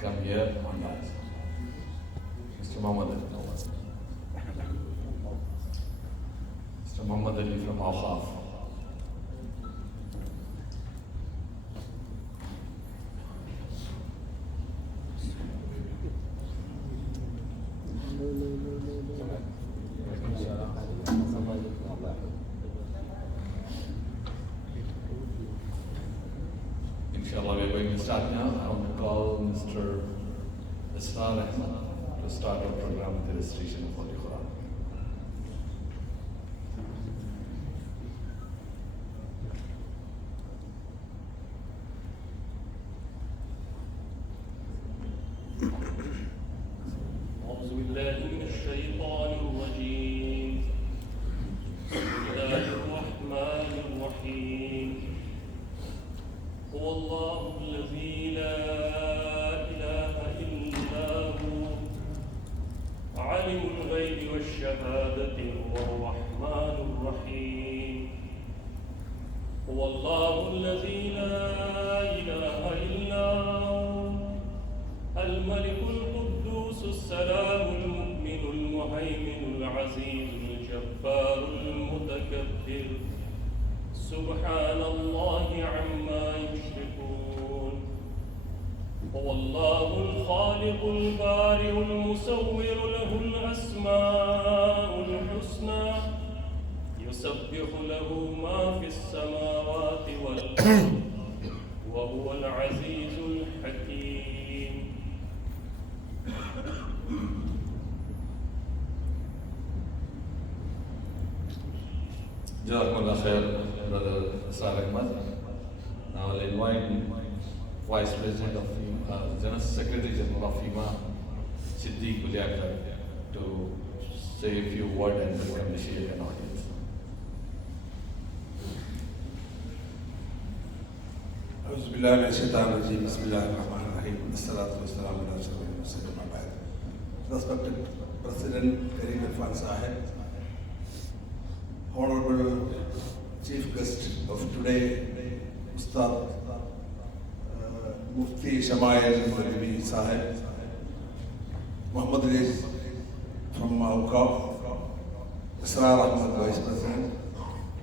come here on that. Mr. Muhammad Ali. Mr. Muhammad Ali from Awqaf. Inshallah, we are going to start now. I want to call Mr. Israr Ahmad to start our program with the recitation of Holy Quran. أعوذ بالله من الشيطان الرجيم. بسم الله الرحمن الرحيم. هو الله الذي لا إله إلا هو عالم الغيب والشهادة هو الرحمن الرحيم. هو الله الذي لا إله إلا هو الملك القدوس السلام المؤمن المهيمن العزيز الجبار المتكبر سبحان الله عما يشركون. هو الله الخالق البارئ المصور له الأسماء الحسنى يسبح له ما في السماوات والأرض وهو العزيز الحكيم. Jazakumullah khair, Brother Israr Ahmad. Now I'll invite Vice President of FEMA, General Secretary General of FEMA, Siddiq Guliakar, to say a few words and welcome the Shaykh and audience. أعوذ بالله من الشيطان الرجيم. بسم الله الرحمن الرحيم. الصلاة والسلام على أشرف المرسلين أما بعد. Respected President Karim Irfan Sahib, Honorable Chief Guest of today, Ustad Mufti Shamail Nabi Sahib, Muhammad Ali from Awqaf, Israr Ahmad Vice President,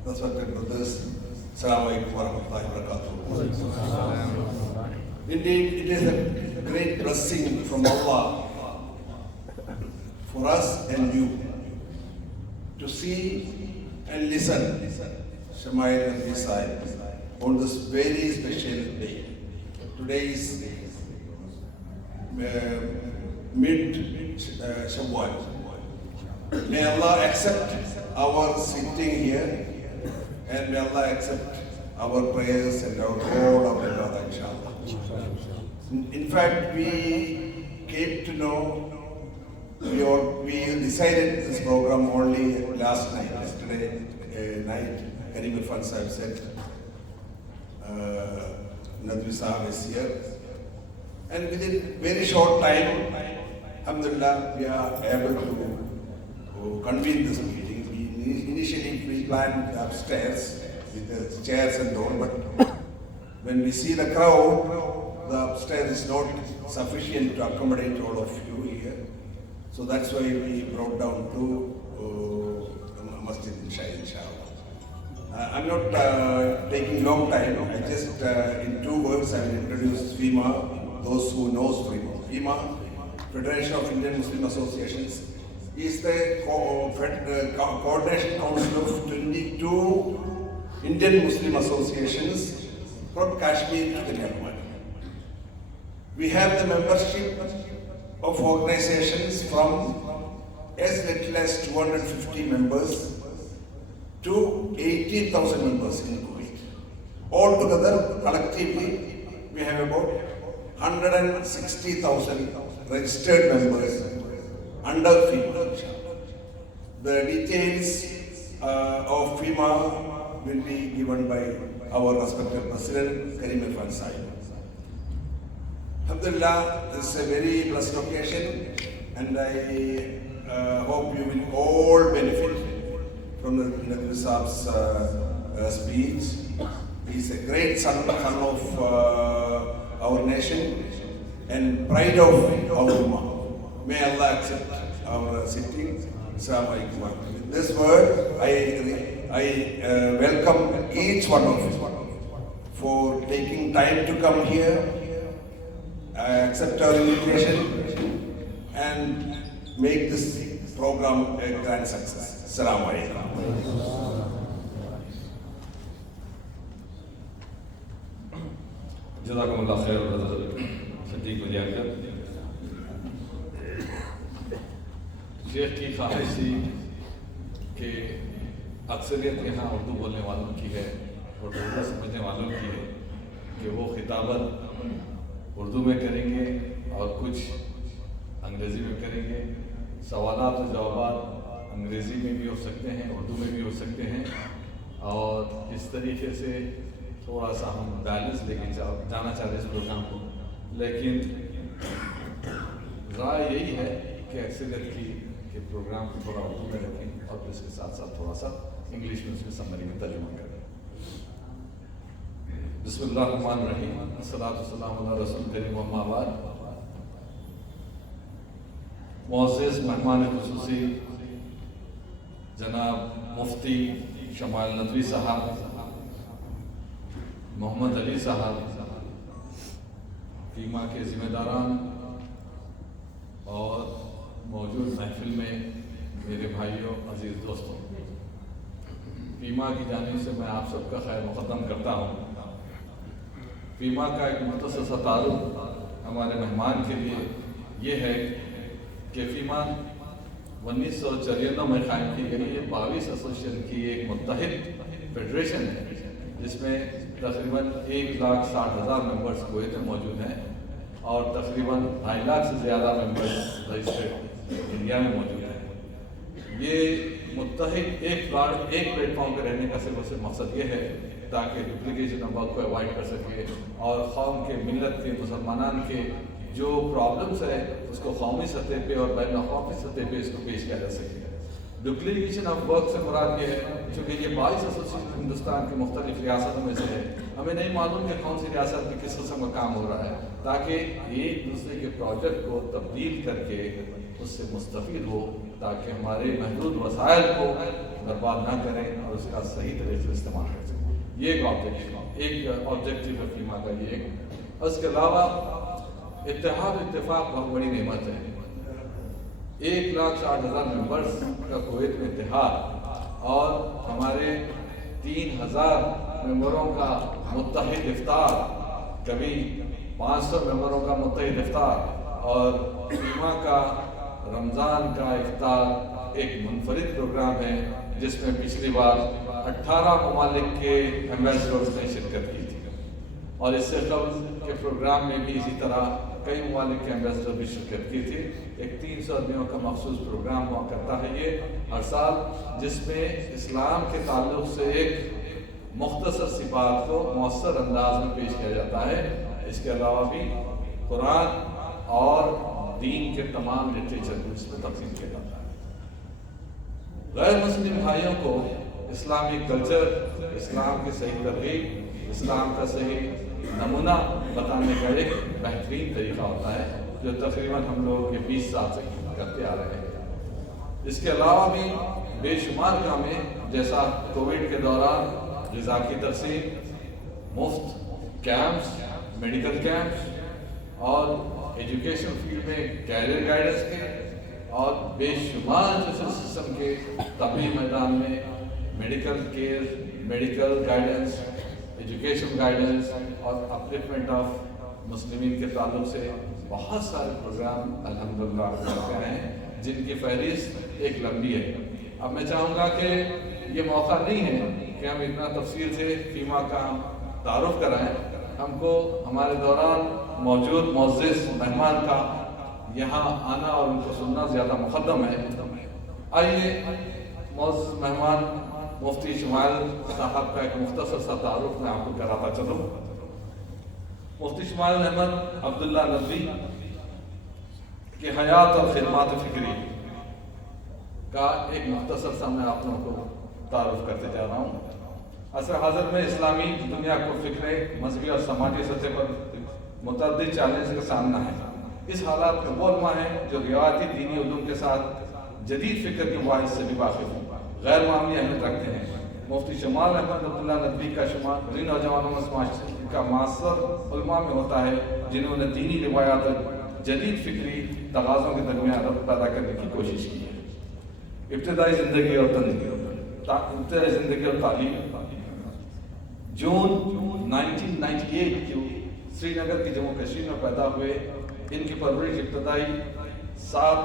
respected brothers, Assalamu alaikum wa rahmatullahi wa barakatuh. Indeed, it is a great blessing from Allah for us and you to see and listen Shamail Nabi Sahib on this very special day. Today is mid Shawwal. May Allah accept our sitting here and may Allah accept our prayers and our whole of Allah, inshallah. In fact, we came to know, we decided this program only last night, yesterday night. Karim Irfan Sahib said, Nadwi Sahib is here. And within very short time, alhamdulillah, we are able to convene this meeting. Initially, we planned upstairs with the chairs and all, but when we see the crowd, the upstairs is not sufficient to accommodate all of you here. So that's why we brought down to Masjid inshallah. I'm not taking long time. I just, in 2 words, I will introduce FEMA, those who knows FEMA. FEMA, Federation of Indian Muslim Associations, is the coordination council of 22 Indian Muslim associations from Kashmir to the Kanyakumari. We have the membership of organizations from as little as 250 members to 80,000 members in Kuwait. Altogether, collectively, we have about 160,000 registered members under FEMA. The details of FEMA will be given by our respected President, Karim Irfan Sahib. Alhamdulillah, this is a very blessed occasion, and I hope you will all benefit from the Nadwi Sahib's speech. He is a great son of our nation. and pride of our Ummah. May Allah accept our sitting. Assalamu alaikum. With this word, I welcome each one of you for taking time to come here, accept our invitation, and make this program a grand success. Assalamu alaikum. جزاکم اللہ خیر برادر صدیق ولیاکر. شیخ کی خواہش تھی کہ اکثریت یہاں اردو بولنے والوں کی ہے اور اردو سمجھنے والوں کی ہے کہ وہ خطابت اردو میں کریں گے اور کچھ انگریزی میں کریں گے. سوالات و جوابات انگریزی میں بھی ہو سکتے ہیں, اردو میں بھی ہو سکتے ہیں, اور اس طریقے سے تھوڑا سا ہم بیلنس لے کے جانا چاہتے ہیں اس پروگرام کو. لیکن رائے یہی ہے کہ اکثریت کی کہ پروگرام کو تھوڑا اردو میں رکھیں اور پھر اس کے ساتھ ساتھ تھوڑا سا انگلش میں اس میں سمری میں ترجمہ کریں. بسم اللہ الرحمن الرحیم. الصلاۃ والسلام علی رسول کریم اما بعد. معزز مہمان خصوصی جناب مفتی شمائل ندوی صاحب, محمد علی صاحب, فیما کے ذمہ داران اور موجود محفل میں میرے بھائیوں, عزیز دوستوں, فیما کی جانب سے میں آپ سب کا خیر مقدم کرتا ہوں. فیما کا ایک مختصر سا تعارف ہمارے مہمان کے لیے یہ ہے کہ فیما 1994 میں قائم کی گئی. یہ 22 ایسوسیشن کی ایک متحد فیڈریشن ہے جس میں تقریباً 1,60,000 ممبرس کویت میں موجود ہیں اور تقریباً 2.5 لاکھ سے زیادہ ممبرس رجسٹرڈ انڈیا میں موجود ہیں. یہ متحد ایک پلیٹ فارم پہ رہنے کا صرف مقصد یہ ہے تاکہ ڈپلیکیشن آف ورک کو اوائڈ کر سکے اور قوم کے, ملت کے, مسلمانان کے جو پرابلمس ہے اس کو قومی سطح پہ اور بین الاقوامی سطح پہ اس کو پیش کیا جا سکے. ڈپلیکیشن آف ورک سے مراد یہ ہے چونکہ یہ 22 ایسوسیشن ہندوستان کے مختلف ریاستوں میں سے ہے, ہمیں نہیں معلوم کہ کون سی ریاست میں کس قسم کا کام ہو رہا ہے, تاکہ ایک دوسرے کے پروجیکٹ کو تبدیل کر کے اس سے مستفید ہو تاکہ ہمارے محدود وسائل کو برباد نہ کریں اور اس کا صحیح طریقے سے استعمال کر سکیں. یہ ایک آبجیکٹو ہے فیما کا. یہ اس کے علاوہ اتحاد اتفاق بہت بڑی نعمت ہے. 1,60,000 ممبرس کا کویت میں اتحاد اور ہمارے 3,000 ممبروں کا متحد افطار, کبھی 500 ممبروں کا متحد افطار, اور فیما کا رمضان کا افطار ایک منفرد پروگرام ہے جس میں پچھلی بار 18 ممالک کے ایمبیسڈرز نے شرکت کی تھی, اور اس سے قبل کے پروگرام میں بھی اسی طرح کئی ممالک کے ایمبیسڈر بھی شرکت کی تھی. ایک 300 آدمیوں کا مخصوص پروگرام ہوا کرتا ہے یہ ہر سال, جس میں اسلام کے تعلق سے ایک مختصر سی بات کو مؤثر انداز میں پیش کیا جاتا ہے. اس کے علاوہ بھی قرآن اور دین کے تمام لٹریچر کو اس میں تقسیم کیا جاتا ہے. غیر مسلم بھائیوں کو اسلامی کلچر, اسلام کی صحیح ترغیب, اسلام کا صحیح نمونہ بتانے کا ایک بہترین طریقہ ہوتا ہے جو تقریباً ہم لوگ یہ 20 سال سے کرتے آ رہے ہیں. اس کے علاوہ بھی بے شمار کامیں جیسا کووڈ کے دوران غذا کی تقسیم, مفت کیمپس, میڈیکل کیمپس اور ایجوکیشن فیلڈ میں کیریئر گائیڈنس کے, اور بے شمار دوسرے قسم کے طبی میدان میں medical care, medical guidance, education guidance اور اپلفمنٹ آف مسلمین کے تعلق سے بہت سارے پروگرام الحمدللہ کرتے ہیں جن کی فہرست ایک لمبی ہے. اب میں چاہوں گا کہ یہ موقع نہیں ہے کہ ہم اتنا تفصیل سے فیما کا تعارف کرائیں. ہم کو ہمارے دوران موجود معزز مہمان کا یہاں آنا اور ان کو سننا زیادہ مقدم ہے. آئیے معزز مہمان مفتی شمائل صاحب کا ایک مختصر سا تعارف میں آپ کو کراتا چلوں. مفتی شمائل احمد عبداللہ ندوی کی حیات اور خدمات فکری کا ایک مختصر سا میں آپ لوگوں کو تعارف کرتے جا رہا ہوں. عصر حاضر میں اسلامی دنیا کو فکرے مذہبی اور سماجی سطح پر متعدد چیلنج کا سامنا ہے۔ اس حالات میں وہ علماء ہیں جو روایتی دینی علوم کے ساتھ جدید فکر کے مباحث سے بھی واقف ہیں، غیر معمولی اہمیت رکھتے ہیں۔ مفتی شمال احمد عبداللہ ندوی کا شمار انہیں نوجوانوں میں کا معاصر علماء میں ہوتا ہے جنہوں نے دینی روایات اور جدید فکری تقاضوں کے درمیان ربط پیدا کرنے کی کوشش کی ہے۔ ابتدائی زندگی اور تعلیم۔ جون 1998 کو سری نگر کی جموں کشمیر میں پیدا ہوئے۔ ان کی پرورش ابتدائی 7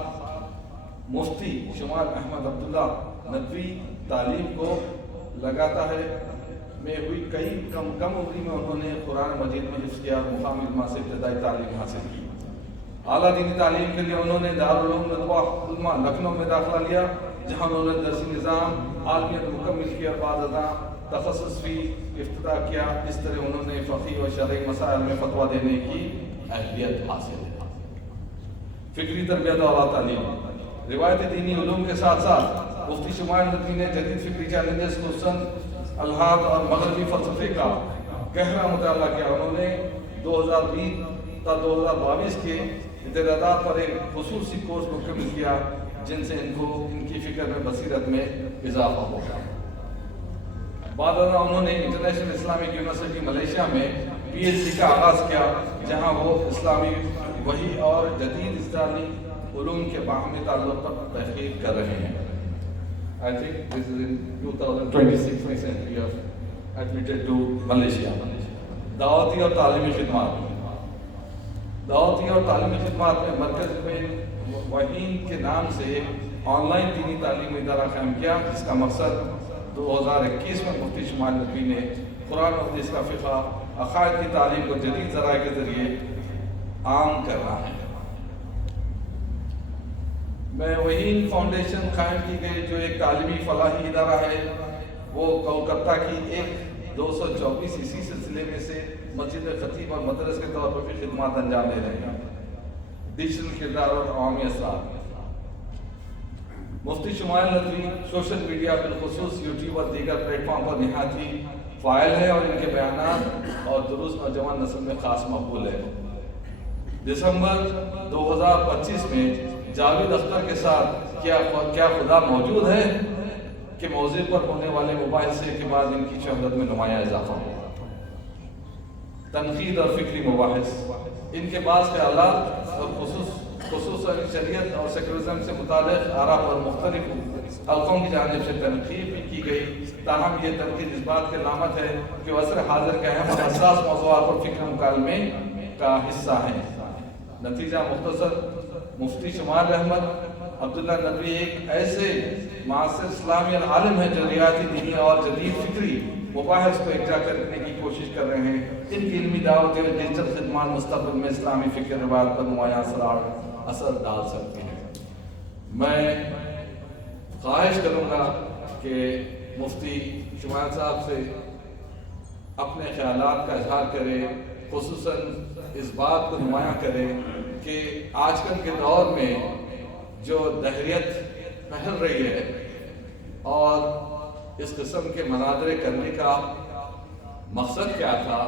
مفتی شمال احمد عبداللہ ندوی تعلیم کو لگاتا ہے میں ہوئی۔ کم عمری میں انہوں نے قرآن مجید میں حفظ کیا اور مقامی علماء سے ابتدائی تعلیم حاصل کی۔ اعلیٰ دینی تعلیم کے لیے انہوں نے دارالعلوم ندوہ علماء لکھنؤ میں داخلہ لیا، جہاں انہوں نے درسی نظام عالمیت مکمل کی اور بعد ازاں تخصص بھی افتتاح کیا۔ اس طرح انہوں نے فقہی و شرعی مسائل میں فتویٰ دینے کی اہلیت حاصل کی۔ فکری تربیت اور اعلیٰ تعلیم۔ روایتی دینی علوم کے ساتھ ساتھ مفتی شمال ندوی نے جدید فکری چیلنجز خصوصاً الحاد اور مغربی فلسفے کا گہرا مطالعہ کیا۔ انہوں نے 2020 تا 2022 کے انتدابات پر ایک خصوصی کورس مکمل کیا جن سے ان کی فکر میں بصیرت میں اضافہ ہوگا۔ بعد ازاں انہوں نے انٹرنیشنل اسلامک یونیورسٹی ملیشیا میں PhD کا آغاز کیا، جہاں وہ اسلامی وحی اور جدید اسلامی علوم کے باہمی تعلق پر تحقیق کر رہے ہیں۔ I think this is in 2026 recently admitted to Malaysia۔ دعوتی اور تعلیمی خدمات۔ دعوتی اور تعلیمی خدمات میں مرکز میں وحین کے نام سے ایک آن لائن دینی تعلیمی ادارہ قائم کیا، جس کا مقصد 2021 میں مفتی شمال ندوی نے قرآن و حدیث کا فقہ، عقائد کی تعلیم کو جدید ذرائع کے ذریعے عام کرنا ہے۔ میں وحین فاؤنڈیشن قائم کی گئی جو ایک تعلیمی فلاحی ادارہ ہے، وہ کولکتہ کی ایک 224 اسی سلسلے میں سے مسجد خطیب اور مدرس کے طور پر بھی خدمات انجام دے رہے ہیں۔ ڈیجیٹل کردار اور عوامی اثرات۔ مفتی شمال ندوی سوشل میڈیا بالخصوص یوٹیوب اور دیگر پلیٹ فارم پر نہایت ہی فعال ہے اور ان کے بیانات اور دروس نوجوان نسل میں خاص مقبول ہے۔ دسمبر 2025 میں جاوید اختر کے ساتھ کیا خدا موجود ہے کہ موضوع پر ہونے والے مباحثے کے بعد ان کی شہرت میں نمایاں اضافہ ہوا۔ تنقید اور فکری مباحث۔ ان کے بعض خیالات اور خصوصاً شریعت اور سیکولرزم سے متعلق آراء پر مختلف حلقوں کی جانب سے تنقید بھی کی گئی، تاہم یہ تنقید اس بات کی علامت ہے کہ عصر حاضر کے اہم اور حساس موضوعات پر فکر مکالمے کا حصہ ہیں۔ نتیجہ مختصر، مفتی شمال احمد عبداللہ ندوی ایک ایسے معاصر اسلامی عالم ہیں جو ریاتی دینی اور جدید فکری مباحث کو یکجا کرنے کی کوشش کر رہے ہیں۔ ان کی علمی دعوت اور ڈیجیٹل خدمات مستقبل میں اسلامی فکر روایت پر نمایاں اثر ڈال سکتی ہیں۔ میں خواہش کروں گا کہ مفتی شمال صاحب سے اپنے خیالات کا اظہار کرے، خصوصاً اس بات کو نمایاں کرے کہ آج کل کے دور میں جو دہریت پھیل رہی ہے اور اس قسم کے مناظرے کرنے کا مقصد کیا تھا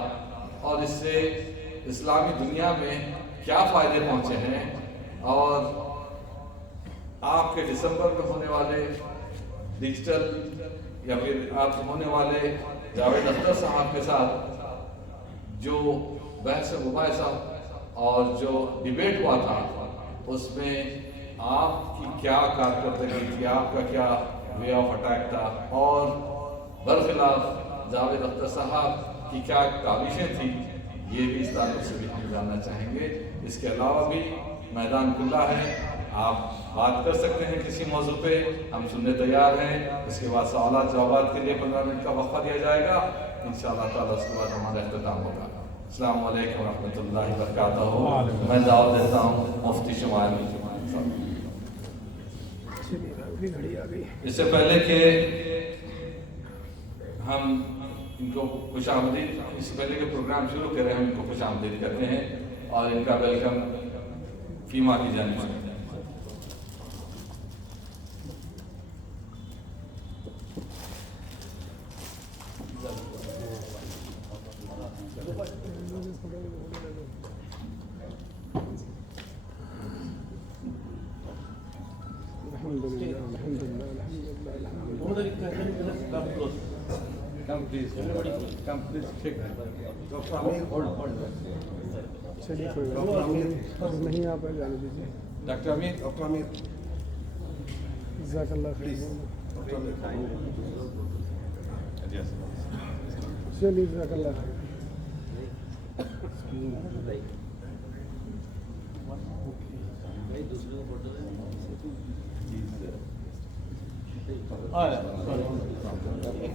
اور اس سے اسلامی دنیا میں کیا فائدے پہنچے ہیں، اور آپ کے دسمبر میں ہونے والے ڈیجیٹل یا پھر آپ ہونے والے جاوید اختر صاحب کے ساتھ جو بحث مباحثہ اور جو ڈیبیٹ ہوا تھا، اس میں آپ کی کیا کارکردگی تھی، آپ کا کیا وے آف اٹیک تھا، اور برخلاف جاوید اختر صاحب کی کیا کاوشیں تھیں، یہ بھی اس تعلق سے بھی ہم جاننا چاہیں گے۔ اس کے علاوہ بھی میدان کھلا ہے، آپ بات کر سکتے ہیں کسی موضوع پہ، ہم سننے تیار ہیں۔ اس کے بعد سوالات جوابات کے لیے 15 منٹ کا وقفہ دیا جائے گا، انشاءاللہ تعالیٰ اس کے بعد ہمارا اختتام ہوگا۔ السلام علیکم ورحمۃ اللہ وبرکاتہ۔ میں دعوت دیتا ہوں مفتی شمال۔ اس سے پہلے کہ ہم ان کو خوش آمدید، اس سے پہلے کہ پروگرام شروع کریں، ہم ان کو خوش آمدید کرتے ہیں اور ان کا ویلکم فیما کی جانب سے۔ please come, please shake. Dr. Amir, چلیے کوئی بات نہیں آپ جانے دیجیے. Dr. Amir, Dr. Amir, جزاک اللہ خیر. please. Dr. Amir. yes. چلیے جزاک اللہ خیر.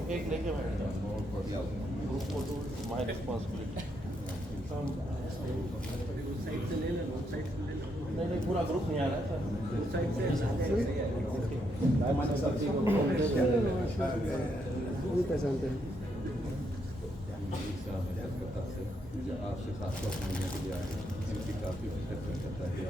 ایک لے کے بیٹھتا ہوں. Group photo my responsibility. نہیں پورا گروپ نہیں آ رہا ہے وہی پہچانتے ہیں. آپ سے خاص طور پر ملنے کے لیے آئے ہیں ان کی کافی فکر کرتا ہے.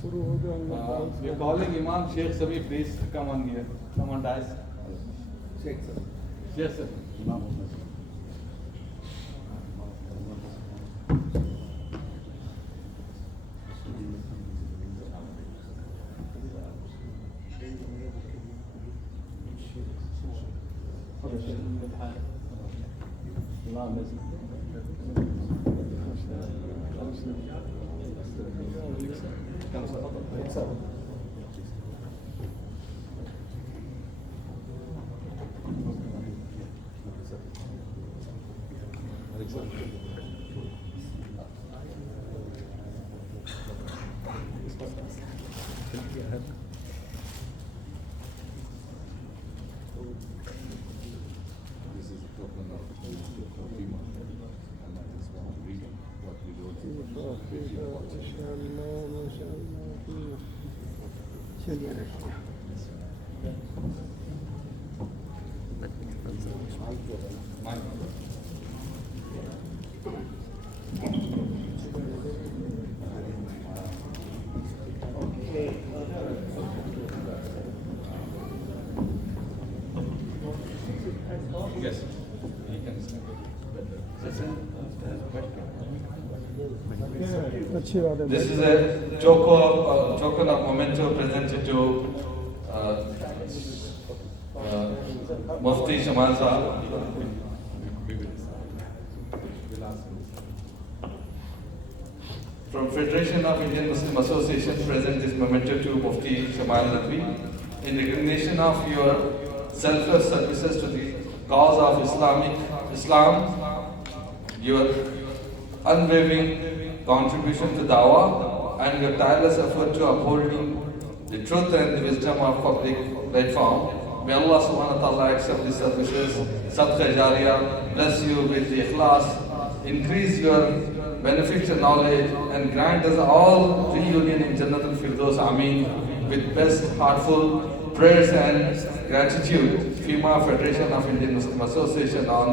شروع ہو گیا. We are calling Imam Sheikh Sabi, please come on here. Come on, guys. Sheikh, sir. Yes, sir. Imam. This is a token of FEMA, and I just want to read what we wrote. چلیے رکھیے. Yes, you can speak. اچھی بات ہے. This is a token of memento presented to Mufti Shamal Sahab. From Federation of Indian Muslim Association, present this memento to Mufti Shamal Nadwi in recognition of your selfless services to the cause of Islam, your unwavering contribution to dawah, and your tireless effort to upholding the truth and the wisdom of public platform. May Allah subhanahu wa ta'ala accept these services, sadqa jariyah, bless you with the ikhlas, increase your beneficial knowledge, and grant us all reunion in Jannatul Firdaus, Ameen, with best heartful prayers and gratitude. FEMA, Federation of Indian Muslim Association, on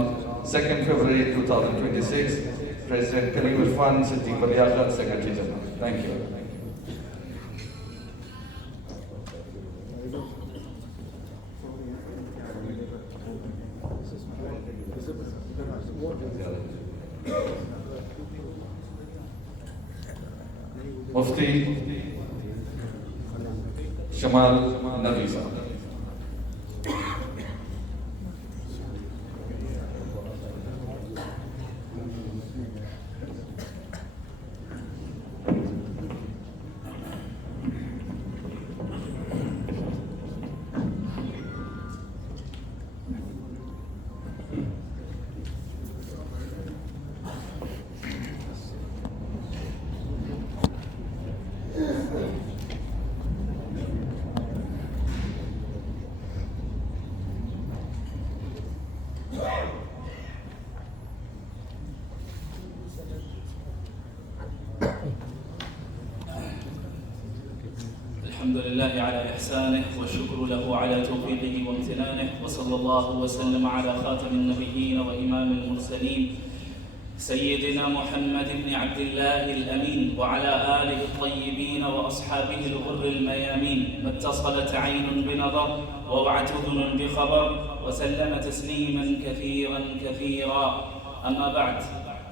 2nd February 2026. President Karim Irfan Siddiq Waliakha, Secretary General. Thank you. Mufti Shamal Nadwi Sahab. الحمد لله على إحسانه والشكر له على توفيقه وامتنانه، وصلى الله وسلم على خاتم النبيين وإمام المرسلين سيدنا محمد بن عبد الله الأمين وعلى آله الطيبين وأصحابه الغر الميامين، ما اتصلت عين بنظر ووعت أذن بخبر، وسلم تسليما كثيرا كثيرا. أما بعد،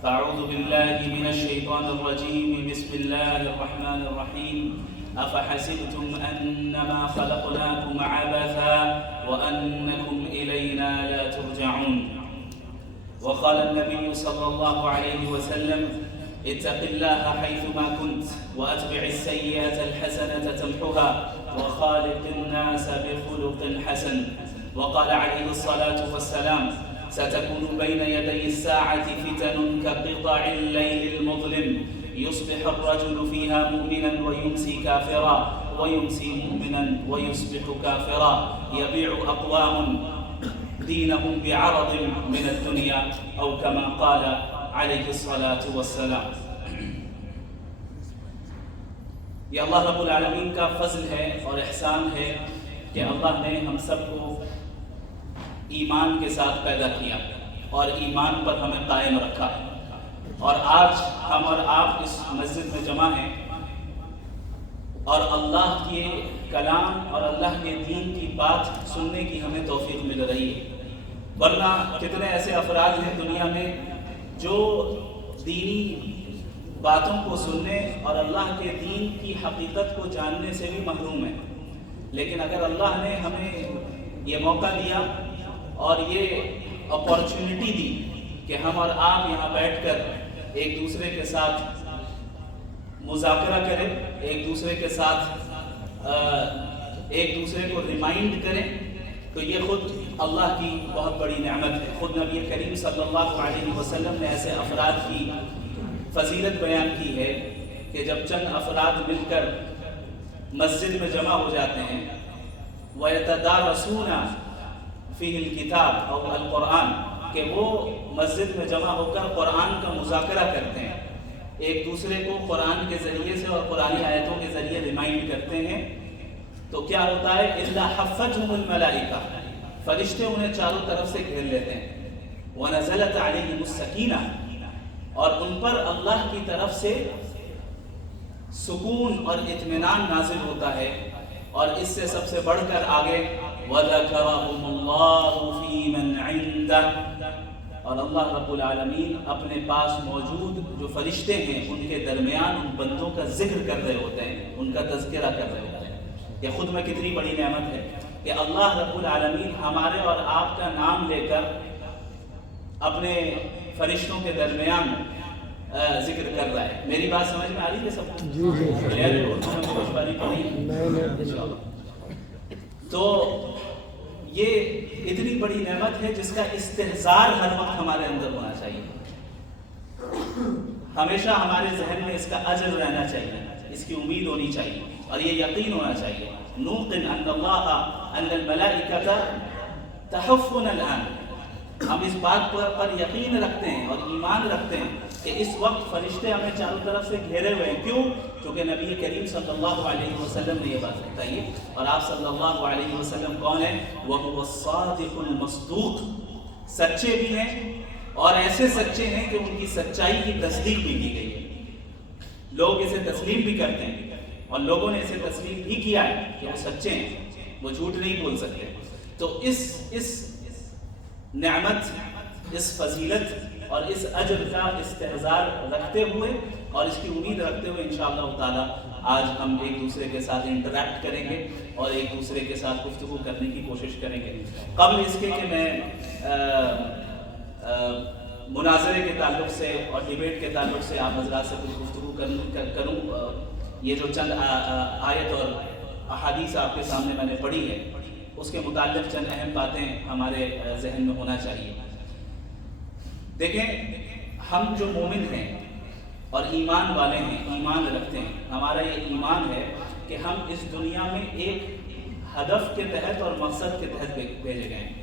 فأعوذ بالله من الشيطان الرجيم. بسم الله الرحمن الرحيم. أفحسبتم أنما خلقناكم عبثا وأنكم إلينا لا ترجعون. وقال النبي صلى الله عليه وسلم: اتق الله حيثما كنت وأتبع السيئة الحسنة تمحها وخالق الناس بخلق حسن. وقال عليه الصلاة والسلام: ستكون بين يدي الساعة فتن كقطع الليل المظلم، يصبح الرجل فيها مؤمنا ويمسي كافرا، ويمسي مؤمنا ويصبح كافرا، يبيع أقوام دينهم بعرض من الدنيا، أو كما قال عليه الصلاة والسلام. یہ اللہ رب العالمین کا فضل ہے اور احسان ہے کہ اللہ نے ہم سب کو ایمان کے ساتھ پیدا کیا اور ایمان پر ہمیں قائم رکھا، اور آج ہم اور آپ اس مسجد میں جمع ہیں اور اللہ کے کلام اور اللہ کے دین کی بات سننے کی ہمیں توفیق مل رہی ہے. ورنہ کتنے ایسے افراد ہیں دنیا میں جو دینی باتوں کو سننے اور اللہ کے دین کی حقیقت کو جاننے سے بھی محروم ہیں. لیکن اگر اللہ نے ہمیں یہ موقع دیا اور یہ اپارچونٹی دی کہ ہم اور آپ یہاں بیٹھ کر ایک دوسرے کے ساتھ مذاکرہ کریں، ایک دوسرے کے ساتھ ایک دوسرے کو ریمائنڈ کریں، تو یہ خود اللہ کی بہت بڑی نعمت ہے. خود نبی کریم صلی اللہ علیہ وسلم نے ایسے افراد کی فضیلت بیان کی ہے کہ جب چند افراد مل کر مسجد میں جمع ہو جاتے ہیں، وَيَتَدَارَسُونَ فِيهِ الْكِتَابَ اور القرآن، کہ وہ مسجد میں جمع ہو کر قرآن کا مذاکرہ کرتے ہیں، ایک دوسرے کو قرآن کے ذریعے سے اور قرآنی آیتوں کے ذریعے ریمائنڈ کرتے ہیں، تو کیا ہوتا ہے؟ إِلَّا حَفَّتْهُمُ الْمَلَائِكَةُ، فرشتے انہیں چاروں طرف سے گھیر لیتے ہیں. وَنَزَلَتْ عَلَيْهِمُ السَّكِينَةُ، اور ان پر اللہ کی طرف سے سکون اور اطمینان نازل ہوتا ہے. اور اس سے سب سے بڑھ کر آگے وَذَكَرَهُمُ اللَّهُ فِي مَنْ عِنْدَهُ، اور اللہ رب العالمین اپنے پاس موجود جو فرشتے ہیں ان کے درمیان ان بندوں کا ذکر کر رہے ہوتے ہیں، ان کا تذکرہ کر رہے ہوتے ہیں. یہ خود میں کتنی بڑی نعمت ہے کہ اللہ رب العالمین ہمارے اور آپ کا نام لے کر اپنے فرشتوں کے درمیان ذکر کر رہا ہے. میری بات سمجھ میں آ رہی ہے سب کو؟ تو یہ اتنی بڑی نعمت ہے جس کا استحضار ہر وقت ہمارے اندر ہونا چاہیے، ہمیشہ ہمارے ذہن میں اس کا اجر رہنا چاہیے، اس کی امید ہونی چاہیے اور یہ یقین ہونا چاہیے. نوقن ان اللہ ان الملائکۃ تحفنا الان، ہم اس بات پر یقین رکھتے ہیں اور ایمان رکھتے ہیں کہ اس وقت فرشتے ہمیں چاروں طرف سے گھیرے ہوئے ہیں. کیوں؟ کیونکہ نبی کریم صلی اللہ علیہ وسلم نے یہ بات بتائی ہے. اور آپ صلی اللہ علیہ وسلم کون ہیں؟ وَهُوَ الصَّادِقُ الْمَصْدُوقُ، سچے بھی ہیں اور ایسے سچے ہیں کہ ان کی سچائی کی تصدیق بھی کی گئی ہے. لوگ اسے تسلیم بھی کرتے ہیں اور لوگوں نے اسے تسلیم بھی کیا ہے کہ وہ سچے ہیں، وہ جھوٹ نہیں بول سکتے. تو اس نعمت، اس فضیلت اور اس اجر کا استحضار رکھتے ہوئے اور اس کی امید رکھتے ہوئے انشاءاللہ تعالی آج ہم ایک دوسرے کے ساتھ انٹریکٹ کریں گے اور ایک دوسرے کے ساتھ گفتگو کرنے کی کوشش کریں گے. قبل اس کے کہ میں مناظرے کے تعلق سے اور ڈیبیٹ کے تعلق سے آپ حضرات سے کچھ گفتگو کروں، یہ جو چند آیت اور احادیث آپ کے سامنے میں نے پڑھی ہے اس کے متعلق چند اہم باتیں ہمارے ذہن میں ہونا چاہیے. دیکھیں، ہم جو مومن ہیں اور ایمان والے ہیں، ایمان رکھتے ہیں، ہمارا یہ ایمان ہے کہ ہم اس دنیا میں ایک ہدف کے تحت اور مقصد کے تحت بھیجے گئے ہیں.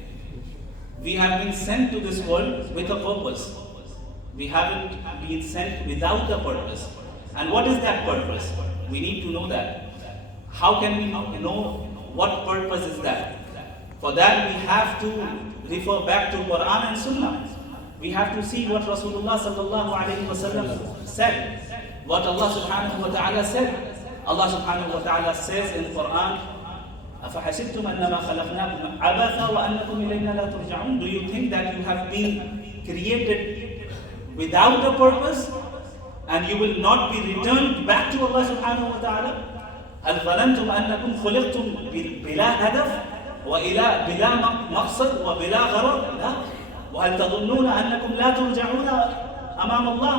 We have been sent to this world with a purpose. We haven't been sent without a purpose. And what is that purpose? We need to know that. How can we know what purpose is that? For that we have to refer back to Quran and Sunnah. we have to see what Rasulullah sallallahu alayhi wa sallam said, what Allah subhanahu wa ta'ala said. Allah subhanahu wa ta'ala says in the Quran, أَفَحَسِبْتُمْ أَنَّمَا خَلَقْنَاكُمْ عَبَثًا وَأَنَّكُمْ إِلَيْنَا لَا تُرْجَعُونَ. Do you think that you have been created without a purpose and you will not be returned back to Allah subhanahu wa ta'ala? هَلْ ظَنَنْتُمْ أَنَّكُمْ خُلِقْتُمْ بِلَا هَدَفٍ بِلَا مقصد وبلا غرض؟ لا. وَهَلْ تَظُنُّونَ أَنَّكُمْ لَا تُرْجَعُونَ أَمَامَ اللَّهِ.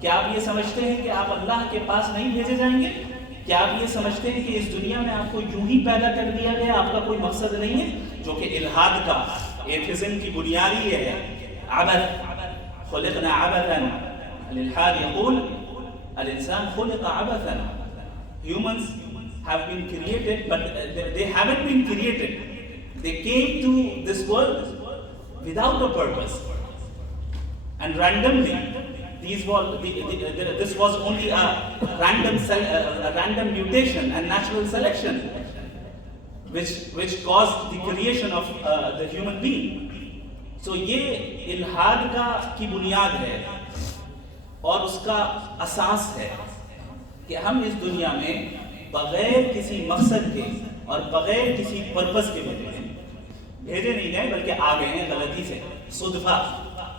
کیا آپ یہ سمجھتے ہیں کہ آپ اللہ کے پاس نہیں بھیجے جائیں گے؟ کیا آپ یہ سمجھتے ہیں کہ اس دنیا میں آپ کو یوں ہی پیدا کر دیا گیا، آپ کا کوئی مقصد نہیں ہے؟ جو کہ الحاد کا، ایتھزم کی بنیادی یہ ہے، عبث، خلقنا عبثا. الالحاد يقول الانسان خلق عبثا. Humans have been created, but they haven't been created. They came to this world without a purpose and randomly. This was only a random mutation and natural selection which caused the creation of the human being. So یہ الحاد کی بنیاد ہے اور اس کا اساس ہے کہ ہم اس دنیا میں بغیر کسی مقصد کے اور بغیر کسی پرپس کے بھیجے نہیں گئے، بلکہ آ گئے ہیں غلطی سے، صدفہ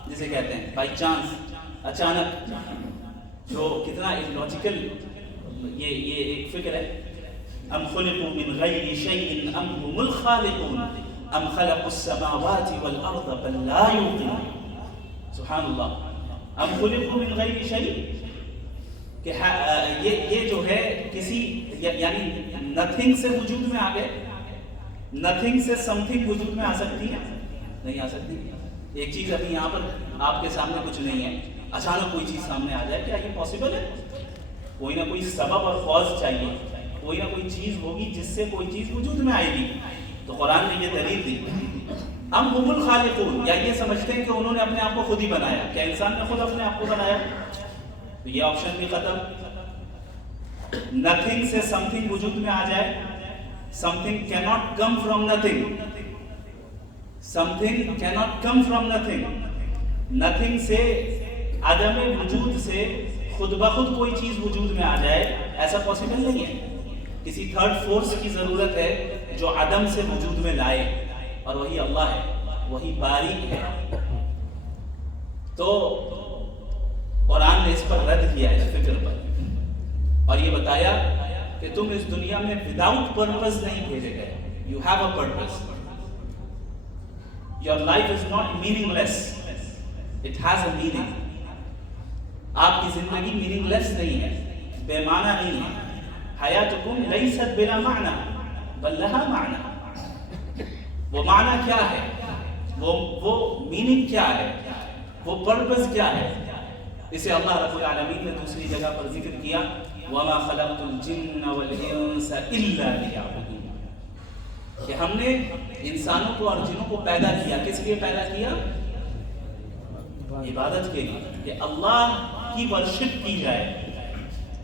جسے کہتے ہیں، بائی چانس، اچانک. جو کتنا لاجیکل یہ ایک فکر ہے. ام خلقوا من غیر شیء ام هم الخالقون ام خلقوا السماوات والارض بل لا یوقنون. سبحان اللہ. ام خلقوا من غیر شیء، کہ یہ جو ہے کسی یعنی نتھنگ سے وجود میں آ گئے. نتھنگ سے سم تھنگ وجود میں آ سکتی ہے؟ نہیں آ سکتی. ایک چیز ابھی یہاں پر آپ کے سامنے کچھ نہیں ہے، اچانک کوئی چیز سامنے آ جائے، کیا یہ پاسبل ہے؟ کوئی نہ کوئی سبب اور کاز چاہیے، کوئی نہ کوئی چیز ہوگی جس سے کوئی چیز وجود میں آئے گی. تو قرآن نے یہ دلیل دی. ام هم الخالقون، یا یہ سمجھتے ہیں کہ انہوں نے اپنے آپ کو خود ہی بنایا. کیا انسان نے خود اپنے آپ کو بنایا؟ تو یہ آپشن بھی ختم. نتھنگ سے سم تھنگ وجود میں آ جائے. سم تھنگ کی not come from nothing. Something cannot come from nothing. Nothing سے عدم وجود سے خود بخود کوئی چیز وجود میں آ جائے، ایسا پاسبل نہیں ہے. کسی تھرڈ فورس کی ضرورت ہے جو عدم سے وجود میں لائے، اور وہی اللہ ہے، وہی باری ہے. تو قرآن نے اس پر رد کیا، اس فکر پر، اور یہ بتایا کہ تم اس دنیا میں وداؤٹ پرپز نہیں بھیجے گئے. You have a purpose. Your life is not meaningless. It has a meaning. آپ کی زندگی meaningless نہیں ہے، بے معنی نہیں ہے. حیاتکم لیست بلا معنی بل لها معنی. وہ معنی کیا ہے؟ وہ meaning کیا ہے؟ وہ purpose کیا ہے؟ اسے اللہ رب العالمین نے دوسری جگہ پر ذکر کیا، وَمَا خَلَقْتُ الْجِنَّ وَالْإِنسَ إِلَّا لِيَعْبُدُونِ. کہ ہم نے انسانوں کو اور جنوں کو پیدا کیا، کس لیے پیدا کیا؟ عبادت کے لیے، کہ اللہ کی ورشپ کی جائے،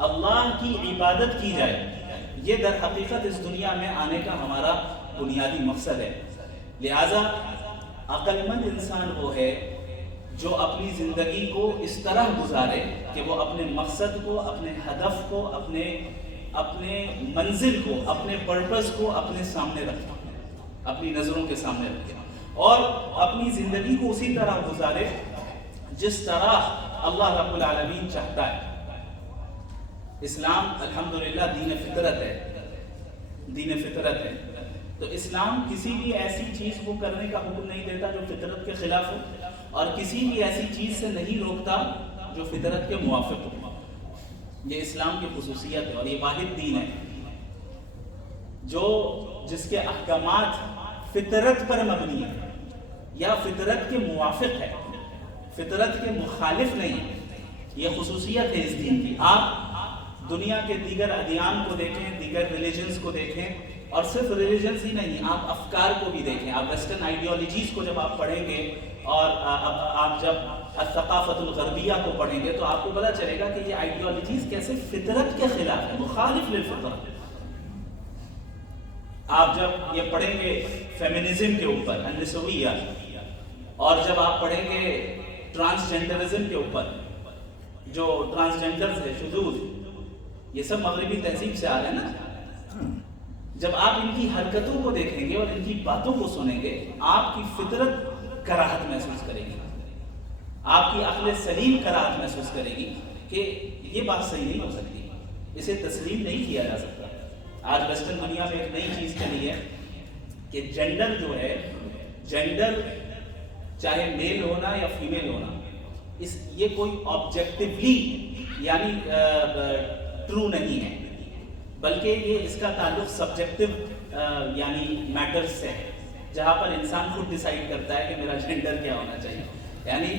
اللہ کی عبادت کی جائے. یہ در حقیقت اس دنیا میں آنے کا ہمارا بنیادی مقصد ہے. لہذا عقل مند انسان وہ ہے جو اپنی زندگی کو اس طرح گزارے کہ وہ اپنے مقصد کو، اپنے ہدف کو، اپنے منزل کو، اپنے پرپس کو اپنے سامنے رکھے، اپنی نظروں کے سامنے رکھے، اور اپنی زندگی کو اسی طرح گزارے جس طرح اللہ رب العالمین چاہتا ہے. اسلام الحمدللہ دین فطرت ہے، دین فطرت ہے. تو اسلام کسی بھی ایسی چیز کو کرنے کا حکم نہیں دیتا جو فطرت کے خلاف ہو، اور کسی بھی ایسی چیز سے نہیں روکتا جو فطرت کے موافق ہو. یہ اسلام کی خصوصیت ہے، اور یہ واحد دین ہے جس کے احکامات فطرت پر مبنی ہے یا فطرت کے موافق ہے، فطرت کے مخالف نہیں ہے. یہ خصوصیت ہے اس دین کی. آپ دنیا کے دیگر ادیان کو دیکھیں، دیگر ریلیجنز کو دیکھیں، اور صرف ریلیجنز ہی نہیں، آپ افکار کو بھی دیکھیں. آپ ویسٹرن آئیڈیالوجیز کو جب آپ پڑھیں گے اور آپ جب الثقافت الغربیہ کو پڑھیں گے تو آپ کو پتہ چلے گا کہ یہ آئیڈیالوجیز کیسے فطرت کے خلاف ہے، مخالف للفطرت. آپ جب یہ پڑھیں گے فیمنزم کے اوپر، النسویہ، اور جب آپ پڑھیں گے ٹرانسجینڈرزم کے اوپر، جو ٹرانسجینڈرز ہے، شذوذ، یہ سب مغربی تہذیب سے آ رہے ہیں نا. جب آپ ان کی حرکتوں کو دیکھیں گے اور ان کی باتوں کو سنیں گے، آپ کی فطرت کراہت محسوس کرے گی، آپ کی عقل سلیم کراہت محسوس کرے گی کہ یہ بات صحیح نہیں ہو سکتی، اسے تسلیم نہیں کیا جا سکتا. آج ویسٹرن دنیا میں ایک نئی چیز چلی ہے کہ جینڈر جو ہے، جینڈر چاہے میل ہونا یا فیمیل ہونا، یہ کوئی آبجیکٹیولی یعنی ٹرو نہیں ہے، بلکہ یہ اس کا تعلق سبجیکٹو یعنی میٹرز سے ہے، جہاں پر انسان خود ڈیسائیڈ کرتا ہے کہ میرا جینڈر کیا ہونا چاہیے. یعنی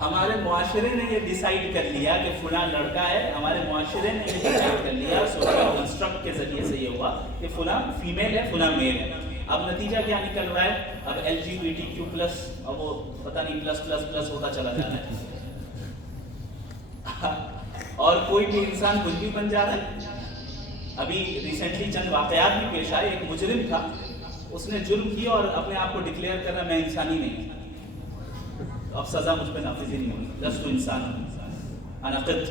ہمارے معاشرے نے یہ ڈیسائیڈ کر لیا کہ فلاں لڑکا ہے، ہمارے معاشرے نے یہ ڈیسائیڈ کر لیا، سوشل کنسٹرکٹ کے ذریعے سے یہ ہوا کہ فلاں فیمیل ہے، فلاں میل ہے. اب نتیجہ کیا نکل رہا ہے؟ اب LGBTQ+، اب وہ پتہ نہیں پلس ہوتا چلا جا رہا ہے اور کوئی بھی انسان کچھ بھی بن جا رہا ہے. ابھی ریسنٹلی چند واقعات بھی پیش آئے. ایک مجرم تھا، اس نے جرم کیا اور اپنے آپ کو ڈکلیئر کر رہا میں انسانی نہیں، اب سزا مجھ پہ نافذ ہی نہیں ہوگی، لست انسان انا قط.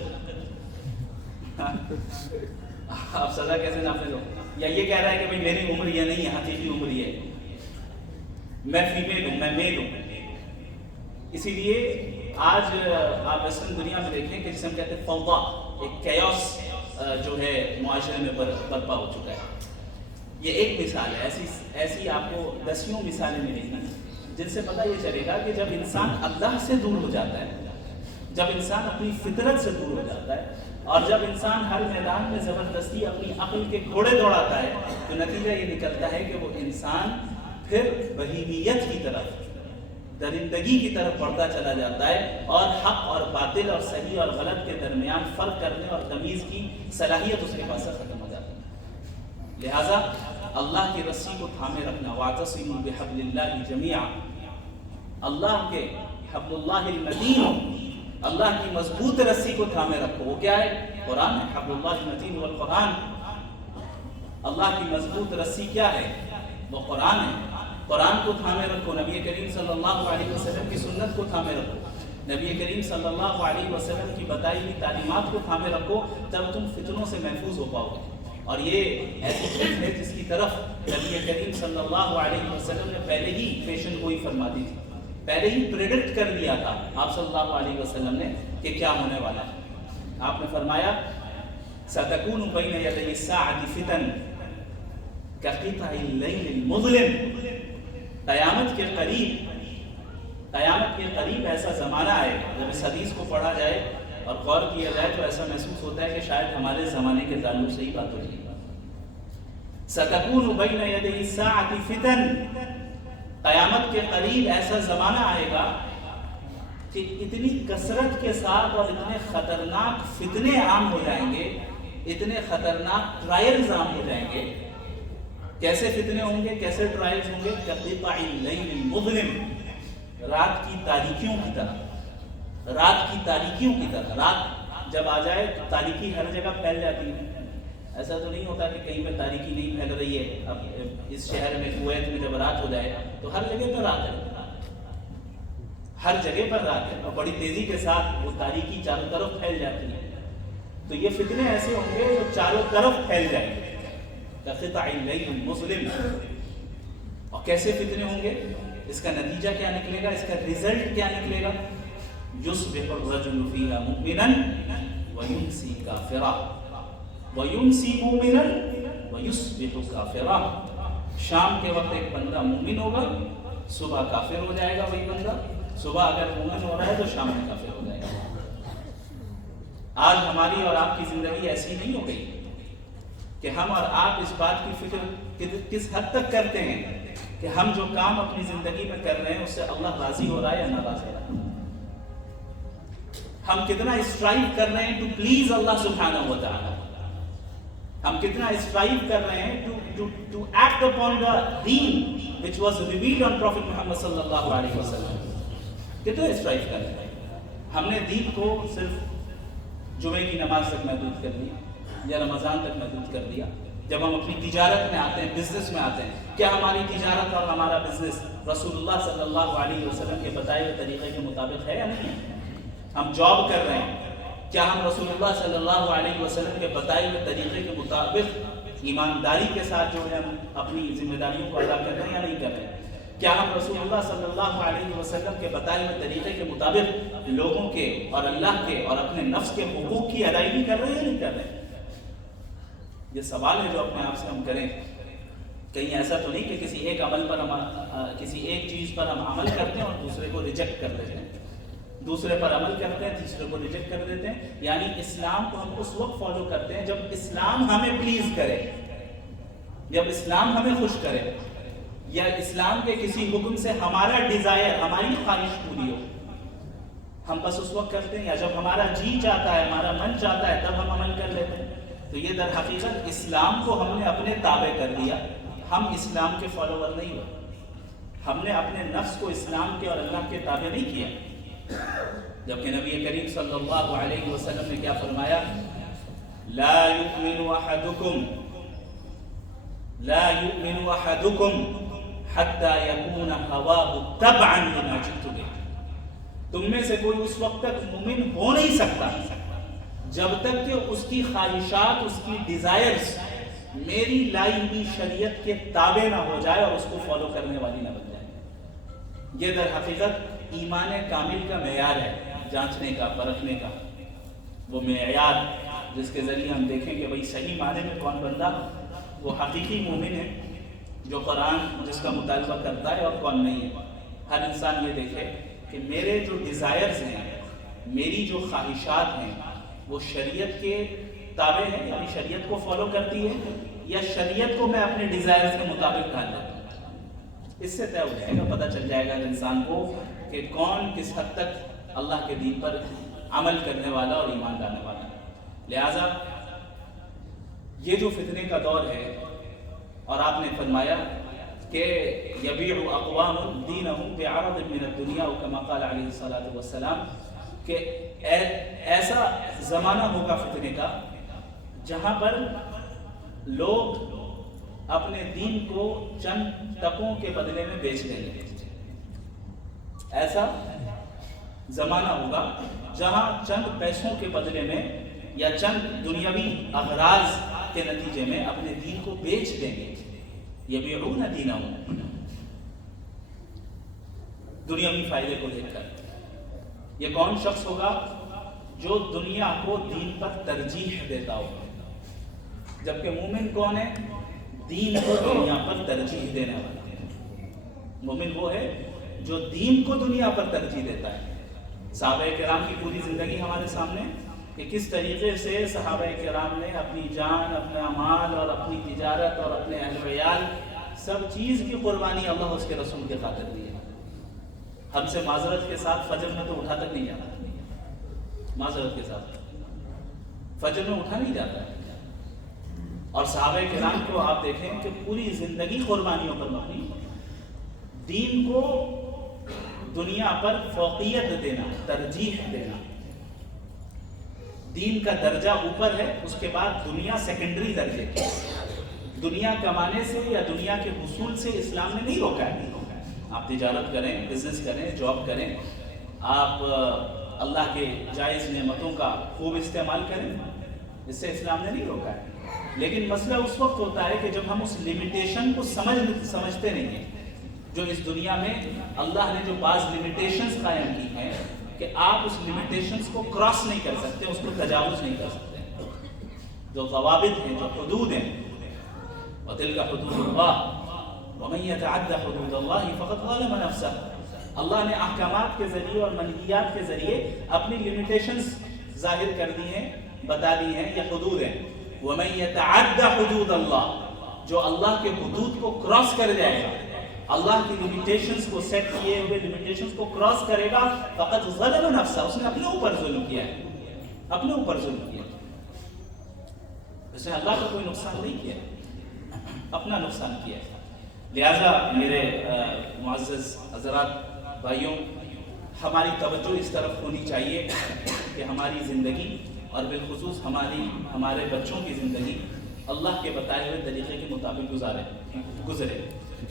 اب سزا کیسے نافذ ہو؟ یا یہ کہہ رہا ہے کہ بھائی میری عمر یہ نہیں ہے، حقیقی عمر یہ ہے، میں فیمیل ہوں، میں میل ہوں. اسی لیے آج آپ ویسٹرن دنیا میں دیکھیں کہ جسے ہم کہتے ہیں فوضا، ایک کیوس جو ہے معاشرے میں برپا ہو چکا ہے. یہ ایک مثال ہے، ایسی آپ کو دسیوں مثالیں ملیں گی جن سے پتہ یہ چلے گا کہ جب انسان اللہ سے دور ہو جاتا ہے، جب انسان اپنی فطرت سے دور ہو جاتا ہے، اور جب انسان ہر میدان میں زبردستی اپنی عقل کے گھوڑے دوڑاتا ہے، تو نتیجہ یہ نکلتا ہے کہ وہ انسان پھر بہیمیت کی طرف، درندگی کی طرف بڑھتا چلا جاتا ہے، اور حق اور باطل اور صحیح اور غلط کے درمیان فرق کرنے اور تمیز کی صلاحیت اس کے پاس سے ختم ہو جاتی ہے. لہٰذا اللہ کی رسی کو تھامے رکھنا، واعتصموا بحبل اللہ جمیعا، اللہ کے حبل اللہ المتین، اللہ کی مضبوط رسی کو تھامے رکھو. وہ کیا ہے؟ قرآن ہے. حبل اللہ المتین والقرآن. اللہ کی مضبوط رسی کیا ہے؟ وہ قرآن ہے. قرآن کو تھامے رکھو، نبی کریم صلی اللہ علیہ وسلم کی سنت کو تھامے رکھو، نبی کریم صلی اللہ علیہ وسلم کی بتائی ہوئی تعلیمات کو تھامے رکھو، تب تم فتنوں سے محفوظ ہو پاؤ گے. اور یہ ایسی چیز ہے جس کی طرف نبی کریم صلی اللہ علیہ وسلم نے پہلے ہی پیشن گوئی فرما دی تھی، پہلے ہی پریڈکٹ کر دیا تھا آپ صلی اللہ علیہ وسلم نے کہ کیا ہونے والا ہے. آپ نے فرمایا سَتَكُونُ بَيْنَ يَدَيِ السَّاعَةِ فِتَنٌ كَقِطَعِ اللَّيْلِ الْمُظْلِمِ. قیامت کے قریب ایسا زمانہ آئے گا، جب اس حدیث کو پڑھا جائے اور غور کیا جائے تو ایسا محسوس ہوتا ہے کہ شاید ہمارے زمانے کے تعلق سے ہی بات ہو رہی ہے. سَتَكُونُ بَيْنَ يَدَيِ السَّاعَةِ فِتَنٌ، قیامت کے قریب ایسا زمانہ آئے گا کہ اتنی کثرت کے ساتھ اور اتنے خطرناک فتنے عام ہو جائیں گے، اتنے خطرناک ٹرائلز عام ہو جائیں گے. کیسے فتنے ہوں گے، کیسے ٹرائلز ہوں گے؟ كَقِطَعِ اللَّيْلِ الْمُظْلِمِ، رات کی تاریکیوں کی طرح، رات کی تاریکیوں کی طرح. رات جب آ جائے تو تاریکی ہر جگہ پھیل جاتی ہے. ایسا تو نہیں ہوتا کہ کہیں پہ تاریکی نہیں پھیل رہی ہے. اب اس شہر میں کویت میں جب رات ہو جائے تو ہر جگہ پر رات ہے، ہر جگہ پر رات ہے، اور بڑی تیزی کے ساتھ وہ تاریکی چاروں طرف پھیل جاتی ہے. تو یہ فتنے ایسے ہوں گے جو چاروں طرف پھیل جائیں گے. كَقِطَعِ اللَّيْلِ الْمُظْلِمِ. اور کیسے فتنے ہوں گے؟ اس کا نتیجہ کیا نکلے گا؟ اس کا ریزلٹ کیا نکلے گا؟ يُصْبِحُ الرَّجُلُ فِيهَا مُؤْمِنًا وَيُمْسِي كَافِرًا وَيُمْسِي مُؤْمِنًا وَيُصْبِحُ كَافِرًا. شام کے وقت ایک بندہ مومن ہوگا، صبح کافر ہو جائے گا. وہی بندہ صبح اگر مومن ہو رہا ہے تو شام میں کافر ہو جائے گا. آج ہماری اور آپ کی زندگی ایسی نہیں ہو گئی کہ ہم اور آپ اس بات کی فکر کس حد تک کرتے ہیں کہ ہم جو کام اپنی زندگی میں کر رہے ہیں اس سے اللہ راضی ہو رہا ہے یا ناراض ہو رہا ہے. ہم کتنا اسٹرائیو کر رہے ہیں ٹو پلیز اللہ سبحانہ و تعالی. ہم کتنا اسٹرائیو کر رہے ہیں ٹو ایکٹ اپون دا دین which was revealed on Prophet Muhammad صلی اللہ علیہ وسلم. کتنا اسٹرائیو کر رہے ہیں. ہم نے دین کو صرف جمعے کی نماز تک محدود کر دیا یا رمضان تک محدود کر دیا. جب ہم اپنی تجارت میں آتے ہیں، بزنس میں آتے ہیں، کیا ہماری تجارت اور ہمارا بزنس رسول اللہ صلی اللہ علیہ وسلم کے بتائے ہوئے طریقے کے مطابق ہے یا نہیں ہے؟ ہم جاب کر رہے ہیں، کیا ہم رسول اللہ صلی اللہ علیہ وسلم کے بتائے ہوئے طریقے کے مطابق ایمانداری کے ساتھ جو ہے ہم اپنی ذمہ داریوں کو ادا کر رہے ہیں یا نہیں کر رہے ہیں؟ کیا ہم رسول اللہ صلی اللہ علیہ وسلم کے بتائے ہوئے طریقے کے مطابق لوگوں کے اور اللہ کے اور اپنے نفس کے حقوق کی ادائیگی کر رہے ہیں یا نہیں کر رہے ہیں؟ یہ سوال ہے جو اپنے آپ سے ہم کریں. کہیں ایسا تو نہیں کہ کسی ایک عمل پر کسی ایک چیز پر ہم عمل کرتے ہیں اور دوسرے کو ریجیکٹ کر دیتے ہیں، دوسرے پر عمل کرتے ہیں تیسرے کو ریجیکٹ کر دیتے ہیں. یعنی اسلام کو ہم اس وقت فالو کرتے ہیں جب اسلام ہمیں پلیز کرے، جب اسلام ہمیں خوش کرے، یا اسلام کے کسی حکم سے ہمارا ڈیزائر، ہماری خواہش پوری ہو. ہم بس اس وقت کرتے ہیں، یا جب ہمارا جی چاہتا ہے، ہمارا من چاہتا ہے، تب ہم عمل کر لیتے ہیں. تو یہ در حقیقت اسلام کو ہم نے اپنے تابع کر دیا. ہم اسلام کے فالوور نہیں ہوئے، ہم نے اپنے نفس کو اسلام کے اور اللہ کے تابع نہیں کیا. جبکہ نبی کریم صلی اللہ علیہ وسلم نے کیا فرمایا؟ لا یؤمن احدکم حتی یکون هواه تبعا لما جئت به. تم میں سے کوئی اس وقت تک مومن ہو نہیں سکتا جب تک کہ اس کی خواہشات، اس کی ڈیزائرز میری لائی ہوئی شریعت کے تابع نہ ہو جائے اور اس کو فالو کرنے والی نہ بن جائے. یہ در حقیقت ایمان کامل کا معیار ہے، جانچنے کا، پرکھنے کا. وہ معیار جس کے ذریعے ہم دیکھیں کہ بھئی صحیح معنی میں کون بندہ وہ حقیقی مومن ہے جو قرآن جس کا مطالبہ کرتا ہے اور کون نہیں ہے. ہر انسان یہ دیکھے کہ میرے جو ڈیزائرز ہیں، میری جو خواہشات ہیں، وہ شریعت کے تابع ہے، یعنی شریعت کو فالو کرتی ہے، یا شریعت کو میں اپنے ڈیزائرز کے مطابق ڈال لیتا ہوں. اس سے طے ہو جائے گا، پتہ چل جائے گا انسان کو کہ کون کس حد تک اللہ کے دین پر عمل کرنے والا اور ایمان لانے والا ہے. لہٰذا یہ جو فتنے کا دور ہے، اور آپ نے فرمایا کہ یبیع اقوام دینہم بعرض من الدنیا کما قال علیہ الصلوۃ والسلام، کہ ایسا زمانہ ہوگا فتنے کا جہاں پر لوگ اپنے دین کو چند ٹکوں کے بدلے میں بیچ دیں گے. ایسا زمانہ ہوگا جہاں چند پیسوں کے بدلے میں یا چند دنیاوی اغراض کے نتیجے میں اپنے دین کو بیچ دیں گے. یبیعون دینہم، دنیاوی فائدے کو دیکھ کر. یہ کون شخص ہوگا جو دنیا کو دین پر ترجیح دیتا ہوگا. جبکہ مومن کون ہے؟ دین کو دنیا پر ترجیح دینے والا. مومن وہ ہے جو دین کو دنیا پر ترجیح دیتا ہے. صحابہ کرام کی پوری زندگی ہمارے سامنے کہ کس طریقے سے صحابہ کرام نے اپنی جان، اپنا مال اور اپنی تجارت اور اپنے اہل ویال سب چیز کی قربانی اللہ اس کے رسول کے خاطر دی ہے. ہم سے معذرت کے ساتھ فجر میں تو اٹھا تک نہیں جاتا، معذرت کے ساتھ فجر میں اٹھا نہیں جاتا ہے. اور صحابہ کرام کو آپ دیکھیں کہ پوری زندگی قربانیوں پر مبنی، دین کو دنیا پر فوقیت دینا، ترجیح دینا. دین کا درجہ اوپر ہے، اس کے بعد دنیا سیکنڈری درجے کی. دنیا کمانے سے یا دنیا کے حصول سے اسلام نے نہیں روکا ہے. آپ تجارت کریں، بزنس کریں، جاب کریں، آپ اللہ کے جائز نعمتوں کا خوب استعمال کریں، اس سے اسلام نے نہیں روکا ہے. لیکن مسئلہ اس وقت ہوتا ہے کہ جب ہم اس لمیٹیشن کو سمجھتے نہیں ہیں. جو اس دنیا میں اللہ نے جو بعض لمیٹیشنز قائم کی ہیں کہ آپ اس لمیٹیشنز کو کراس نہیں کر سکتے، اس کو تجاوز نہیں کر سکتے. جو ضوابط ہیں، جو حدود ہیں، وَتِلْكَ حُدُودُ اللَّهِ وَمَن يَتَعَدَّ حُدُودَ اللَّهِ فَقَدْ ظَلَمَ نَفْسَهُ. اللہ نے احکامات کے ذریعے اور منہیات کے ذریعے اپنی لمیٹیشنز ظاہر کر دی ہیں، بتا دی ہیں، یہ حدود ہیں. وَمَن يَتَعَدَّ حُدُودَ اللَّهِ، جو اللہ کے حدود کو کراس کر جائے گا، اللہ کی لمیٹیشنز کو سیٹ کیے ہوئے لمیٹیشنز کو کراس کرے گا، فقط ظلم نفسہ، اس نے اپنے اوپر ظلم کیا ہے، اپنے اوپر ظلم کیا. اس نے اللہ کا کوئی نقصان نہیں کیا، اپنا نقصان کیا. لہذا میرے معزز حضرات، بھائیوں، ہماری توجہ اس طرف ہونی چاہیے کہ ہماری زندگی اور بالخصوص ہمارے بچوں کی زندگی اللہ کے بتائے ہوئے طریقے کے مطابق گزرے.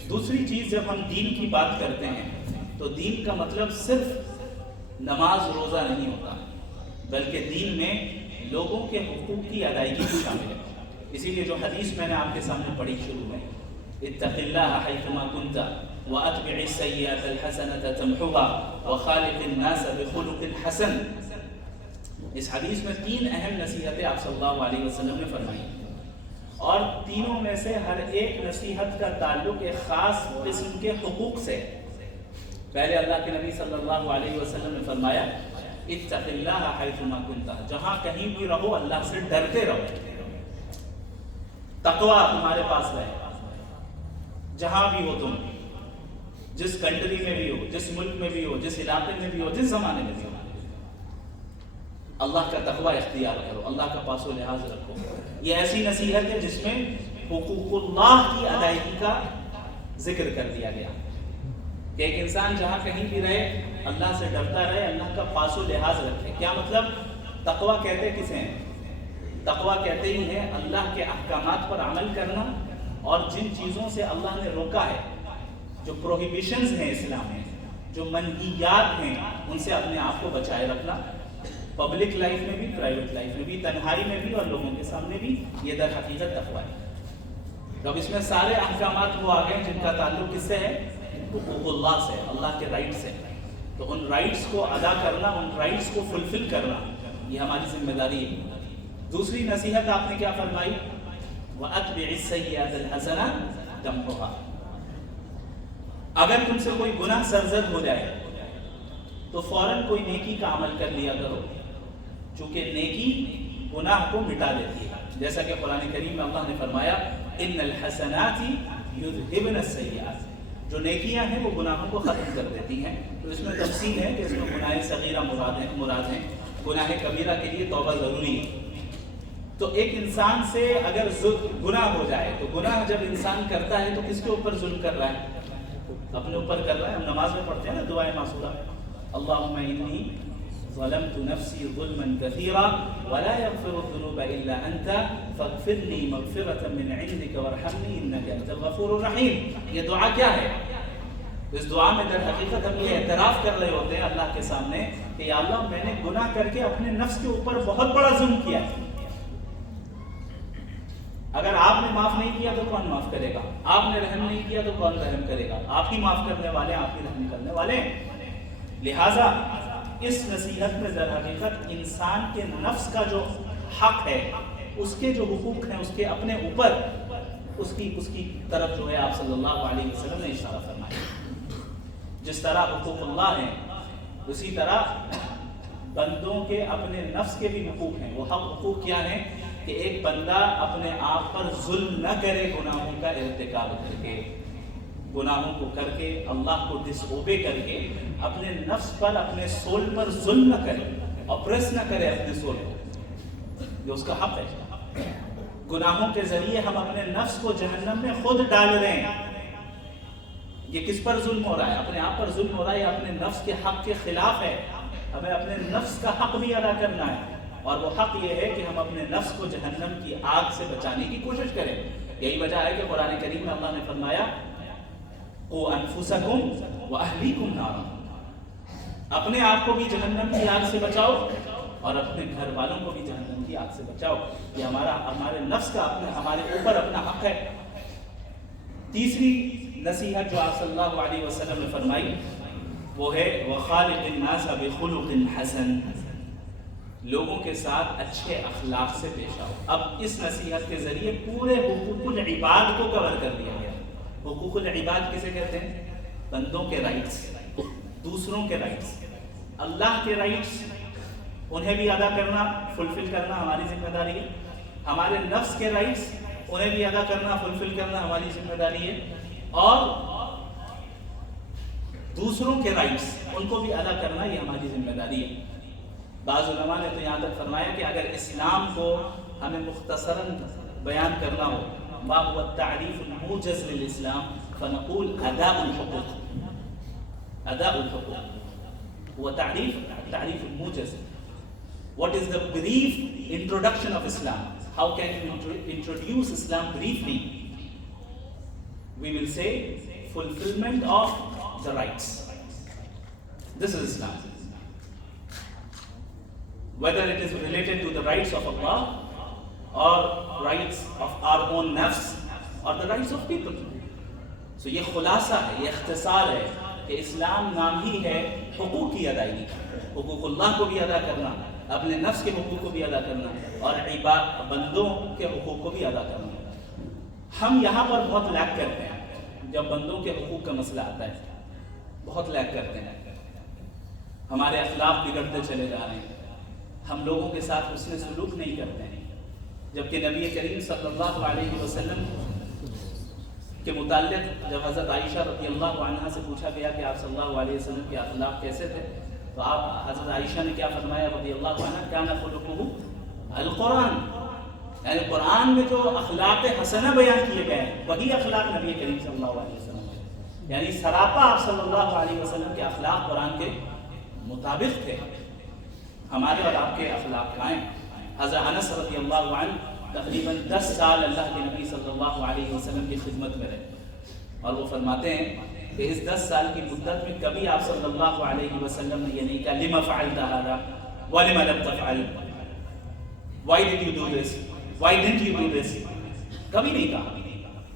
دوسری چیز، جب ہم دین کی بات کرتے ہیں تو دین کا مطلب صرف نماز روزہ نہیں ہوتا، بلکہ دین میں لوگوں کے حقوق کی ادائیگی بھی شامل ہے۔ اسی لیے جو حدیث میں نے آپ کے سامنے پڑھی شروع میں، اتق اللہ حیثما کنت واتبع السیئۃ الحسنۃ تمحوها وخالق الناس بخلق حسن، اس حدیث میں 3 اہم نصیحتیں آپ صلی اللہ علیہ وسلم نے فرمائی، اور تینوں میں سے ہر ایک نصیحت کا تعلق ایک خاص قسم کے حقوق سے۔ پہلے اللہ کے نبی صلی اللہ علیہ وسلم نے فرمایا اتق اللہ حیثما کنت، جہاں کہیں بھی رہو اللہ سے ڈرتے رہو، تقوی تمہارے پاس رہے، جہاں بھی ہو تم، جس کنٹری میں بھی ہو، جس ملک میں بھی ہو، جس علاقے میں بھی ہو، جس زمانے میں بھی ہو، اللہ کا تقوی اختیار کرو، اللہ کا پاس و لحاظ رکھو۔ یہ ایسی نصیحت ہے جس میں حقوق اللہ کی ادائیگی کا ذکر کر دیا گیا کہ ایک انسان جہاں کہیں بھی رہے اللہ سے ڈرتا رہے، اللہ کا پاس و لحاظ رکھے۔ کیا مطلب؟ تقوی کہتے کسے ہیں؟ تقوی کہتے ہی ہیں اللہ کے احکامات پر عمل کرنا، اور جن چیزوں سے اللہ نے روکا ہے، جو پروہیبیشنز ہیں اسلام میں، جو منہیات ہیں، ان سے اپنے آپ کو بچائے رکھنا، پبلک لائف میں بھی، پرائیویٹ لائف میں بھی، تنہائی میں بھی اور لوگوں کے سامنے بھی۔ یہ در حقیقت تقوی ہے۔ تو اب اس میں سارے احکامات وہ آ گئے جن کا تعلق کس سے ہے؟ حقوق اللہ سے، اللہ کے رائٹ سے۔ تو ان رائٹس کو ادا کرنا، ان رائٹس کو فلفل کرنا، یہ ہماری ذمہ داری ہے۔ دوسری نصیحت آپ نے کیا فرمائی؟ وَأَتْبِعِ السَّيِّئَةَ الْحَسَنَةَ تَمْحُوهَا، اگر تم سے کوئی گناہ سرزد ہو جائے تو فوراً کوئی نیکی کا عمل کر لیا کرو، چونکہ نیکی گناہ کو مٹا دیتی ہے، جیسا کہ قرآن کریم میں اللہ نے فرمایا ان الحسنات یذہبن السیئات، جو نیکیاں ہیں وہ گناہوں کو ختم کر دیتی ہیں۔ تو اس میں تفصیل ہے کہ اس میں گناہ صغیرہ مراد ہیں، گناہ کبیرہ کے لیے توبہ ضروری ہے۔ تو ایک انسان سے اگر گناہ ہو جائے تو گناہ جب انسان کرتا ہے تو کس کے اوپر ظلم کر رہا ہے؟ اپنے اوپر کر رہا ہے۔ ہم نماز میں پڑھتے ہیں نا دعائے معصورہ، اللہم انی ظلمت نفسی ظلما کثیرا ولا یغفر الذنوب الا انت فاغفر لی مغفرۃ من عندک وارحمنی انک انت الغفور الرحیم۔ یہ دعا کیا ہے؟ اس دعا میں در حقیقت ہم یہ اعتراف کر رہے ہوتے ہیں اللہ کے سامنے کہ یا اللہ میں نے گناہ کر کے اپنے نفس کے اوپر بہت بڑا ظلم کیا ہے، اگر آپ نے معاف نہیں کیا تو کون معاف کرے گا؟ آپ نے رحم نہیں کیا تو کون رحم کرے گا؟ آپ ہی معاف کرنے والے، آپ ہی رحم کرنے والے۔ لہٰذا اس نصیحت میں در حقیقت انسان کے نفس کا جو حق ہے، اس کے جو حقوق ہیں، اس کے اپنے اوپر، اس کی طرف جو ہے آپ صلی اللہ علیہ وسلم نے اشارہ فرمایا۔ جس طرح حقوق اللہ ہیں اسی طرح بندوں کے اپنے نفس کے بھی حقوق ہیں۔ وہ حقوق کیا ہیں؟ کہ ایک بندہ اپنے آپ پر ظلم نہ کرے، گناہوں کا ارتکاب کر کے، گناہوں کو کر کے، اللہ کو ڈس اوبے کر کے، اپنے نفس پر، اپنے سول پر ظلم نہ کرے، اپریس نہ کرے اپنے سول کو، یہ اس کا حق ہے۔ گناہوں کے ذریعے ہم اپنے نفس کو جہنم میں خود ڈال رہے ہیں۔ یہ کس پر ظلم ہو رہا ہے؟ اپنے آپ پر ظلم ہو رہا ہے، یا اپنے نفس کے حق کے خلاف ہے؟ ہمیں اپنے نفس کا حق بھی ادا کرنا ہے، اور وہ حق یہ ہے کہ ہم اپنے نفس کو جہنم کی آگ سے بچانے کی کوشش کریں۔ یہی وجہ ہے کہ قرآن کریم میں اللہ نے فرمایا قُوْ أَنفُسَكُمْ وَأَهْلِيكُمْ نَارًا، اپنے آپ کو بھی جہنم کی آگ سے بچاؤ اور اپنے گھر والوں کو بھی جہنم کی آگ سے بچاؤ۔ یہ ہمارے نفس کا ہمارے اوپر اپنا حق ہے۔ تیسری نصیحت جو آپ صلی اللہ علیہ وسلم نے فرمائی وہ ہے وَخَالِقِ النَّاسَ بِخُلُقٍ حَسَنٍ، لوگوں کے ساتھ اچھے اخلاق سے پیش آؤ۔ اب اس نصیحت کے ذریعے پورے حقوق العباد کو کور کر دیا گیا۔ حقوق العباد کسے کہتے ہیں؟ بندوں کے رائٹس، دوسروں کے رائٹس، اللہ کے رائٹس، انہیں بھی ادا کرنا، فلفل کرنا ہماری ذمہ داری ہے۔ ہمارے نفس کے رائٹس، انہیں بھی ادا کرنا، فلفل کرنا ہماری ذمہ داری ہے، اور دوسروں کے رائٹس، ان کو بھی ادا کرنا یہ ہماری ذمہ داری ہے۔ بعض علماء نے تو یہاں تک فرمایا کہ اگر اسلام کو ہمیں مختصراً بیان کرنا ہو، ما هو التعریف الموجز للاسلام فنقول اداء الحقوق، اداء الحقوق هو تعریف الموجز۔ What is the brief introduction of Islam? How can you introduce Islam briefly? we will say fulfillment of the rights. This is Islam. Whether it is related to the rights of Allah or rights of our own nafs or the rights of people. So یہ خلاصہ ہے, یہ اختصار ہے کہ اسلام نام ہی ہے حقوق کی ادائیگی. حقوق اللہ کو بھی ادا کرنا, اپنے نفس کے حقوق کو بھی ادا کرنا, اور بندوں کے حقوق کو بھی ادا کرنا. ہم یہاں پر بہت لیک کرتے ہیں جب بندوں کے حقوق کا مسئلہ آتا ہے, بہت لیک کرتے ہیں. ہمارے اخلاق بگڑتے چلے جا رہے ہیں, ہم لوگوں کے ساتھ حسن سلوک نہیں کرتے ہیں, جبکہ نبی کریم صلی اللہ علیہ وسلم کے متعلق جب حضرت عائشہ رضی اللہ عنہا سے پوچھا گیا کہ آپ صلی اللہ علیہ وسلم کے اخلاق کیسے تھے, تو آپ حضرت عائشہ نے کیا فرمایا رضی اللہ عنہ, کان خلقہ القرآن, یعنی قرآن میں جو اخلاق حسنہ بیان کیے گئے ہیں وہی اخلاق نبی کریم صلی اللہ علیہ وسلم کے, یعنی سراپا آپ صلی اللہ علیہ وسلم کے اخلاق قرآن کے مطابق تھے. ہمارے اور آپ کے اخلاق قائم. حضرت انس رضی اللہ عنہ تقریباً 10 سال اللہ کے نبی صلی اللہ علیہ وسلم کی خدمت میں رہے, اور وہ فرماتے ہیں کہ اس 10 سال کی مدت میں کبھی آپ صلی اللہ علیہ وسلم نے یہ نہیں کہا لما فعلت هذا ولما لم تفعل, why did you do this, why didn't you do this, کبھی نہیں کہا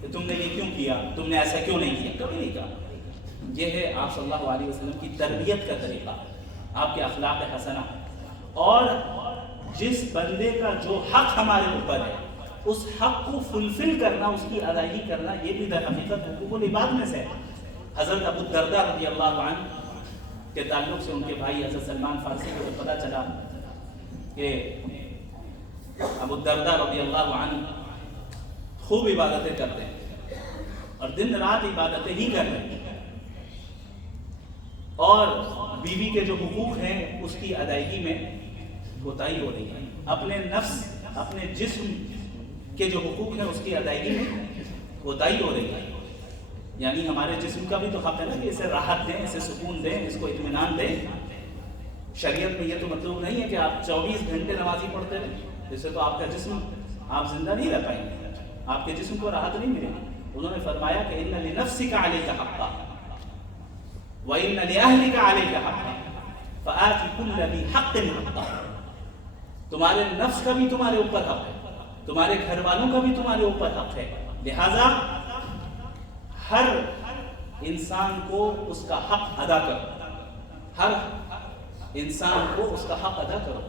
کہ تم نے یہ کیوں کیا, تم نے ایسا کیوں نہیں کیا, کبھی نہیں کہا. یہ ہے آپ صلی اللہ علیہ وسلم کی تربیت کا طریقہ, آپ کے اخلاق حسنہ. اور جس بندے کا جو حق ہمارے اوپر ہے اس حق کو فلفل کرنا, اس کی ادائیگی کرنا, یہ بھی در حقیقت حقوق العباد میں سے ہے. حضرت ابو الدرداء رضی اللہ عنہ کے تعلق سے ان کے بھائی حضرت سلمان فارسی کو پتہ چلا کہ ابو الدرداء رضی اللہ عنہ خوب عبادتیں کرتے ہیں اور دن رات عبادتیں ہی کر رہے ہیں, اور بیوی کے جو حقوق ہیں اس کی ادائیگی میں کوتاہی ہو رہی ہے, اپنے نفس اپنے جسم کے جو حقوق ہیں اس کی ادائیگی میں کوتاہی ہو رہی ہے. یعنی ہمارے جسم کا بھی تو حق ہے نا کہ اسے راحت دیں, اسے سکون دیں, اس کو اطمینان دیں. شریعت میں یہ تو مطلب نہیں ہے کہ آپ 24 گھنٹے نمازی پڑھتے رہیں, اس سے تو آپ کا جسم, آپ زندہ نہیں رہ پائیں گے, آپ کے جسم کو راحت نہیں ملے گی. انہوں نے فرمایا کہ ان لنفسک علیک حقا وان لاہلک علیک حقا فآت کل ذی حق حقا. تمہارے نفس کا بھی تمہارے اوپر حق ہے, تمہارے گھر والوں کا بھی تمہارے اوپر حق ہے, لہذا ہر انسان کو اس کا حق ادا کرو, ہر انسان کو اس کا حق ادا کرو.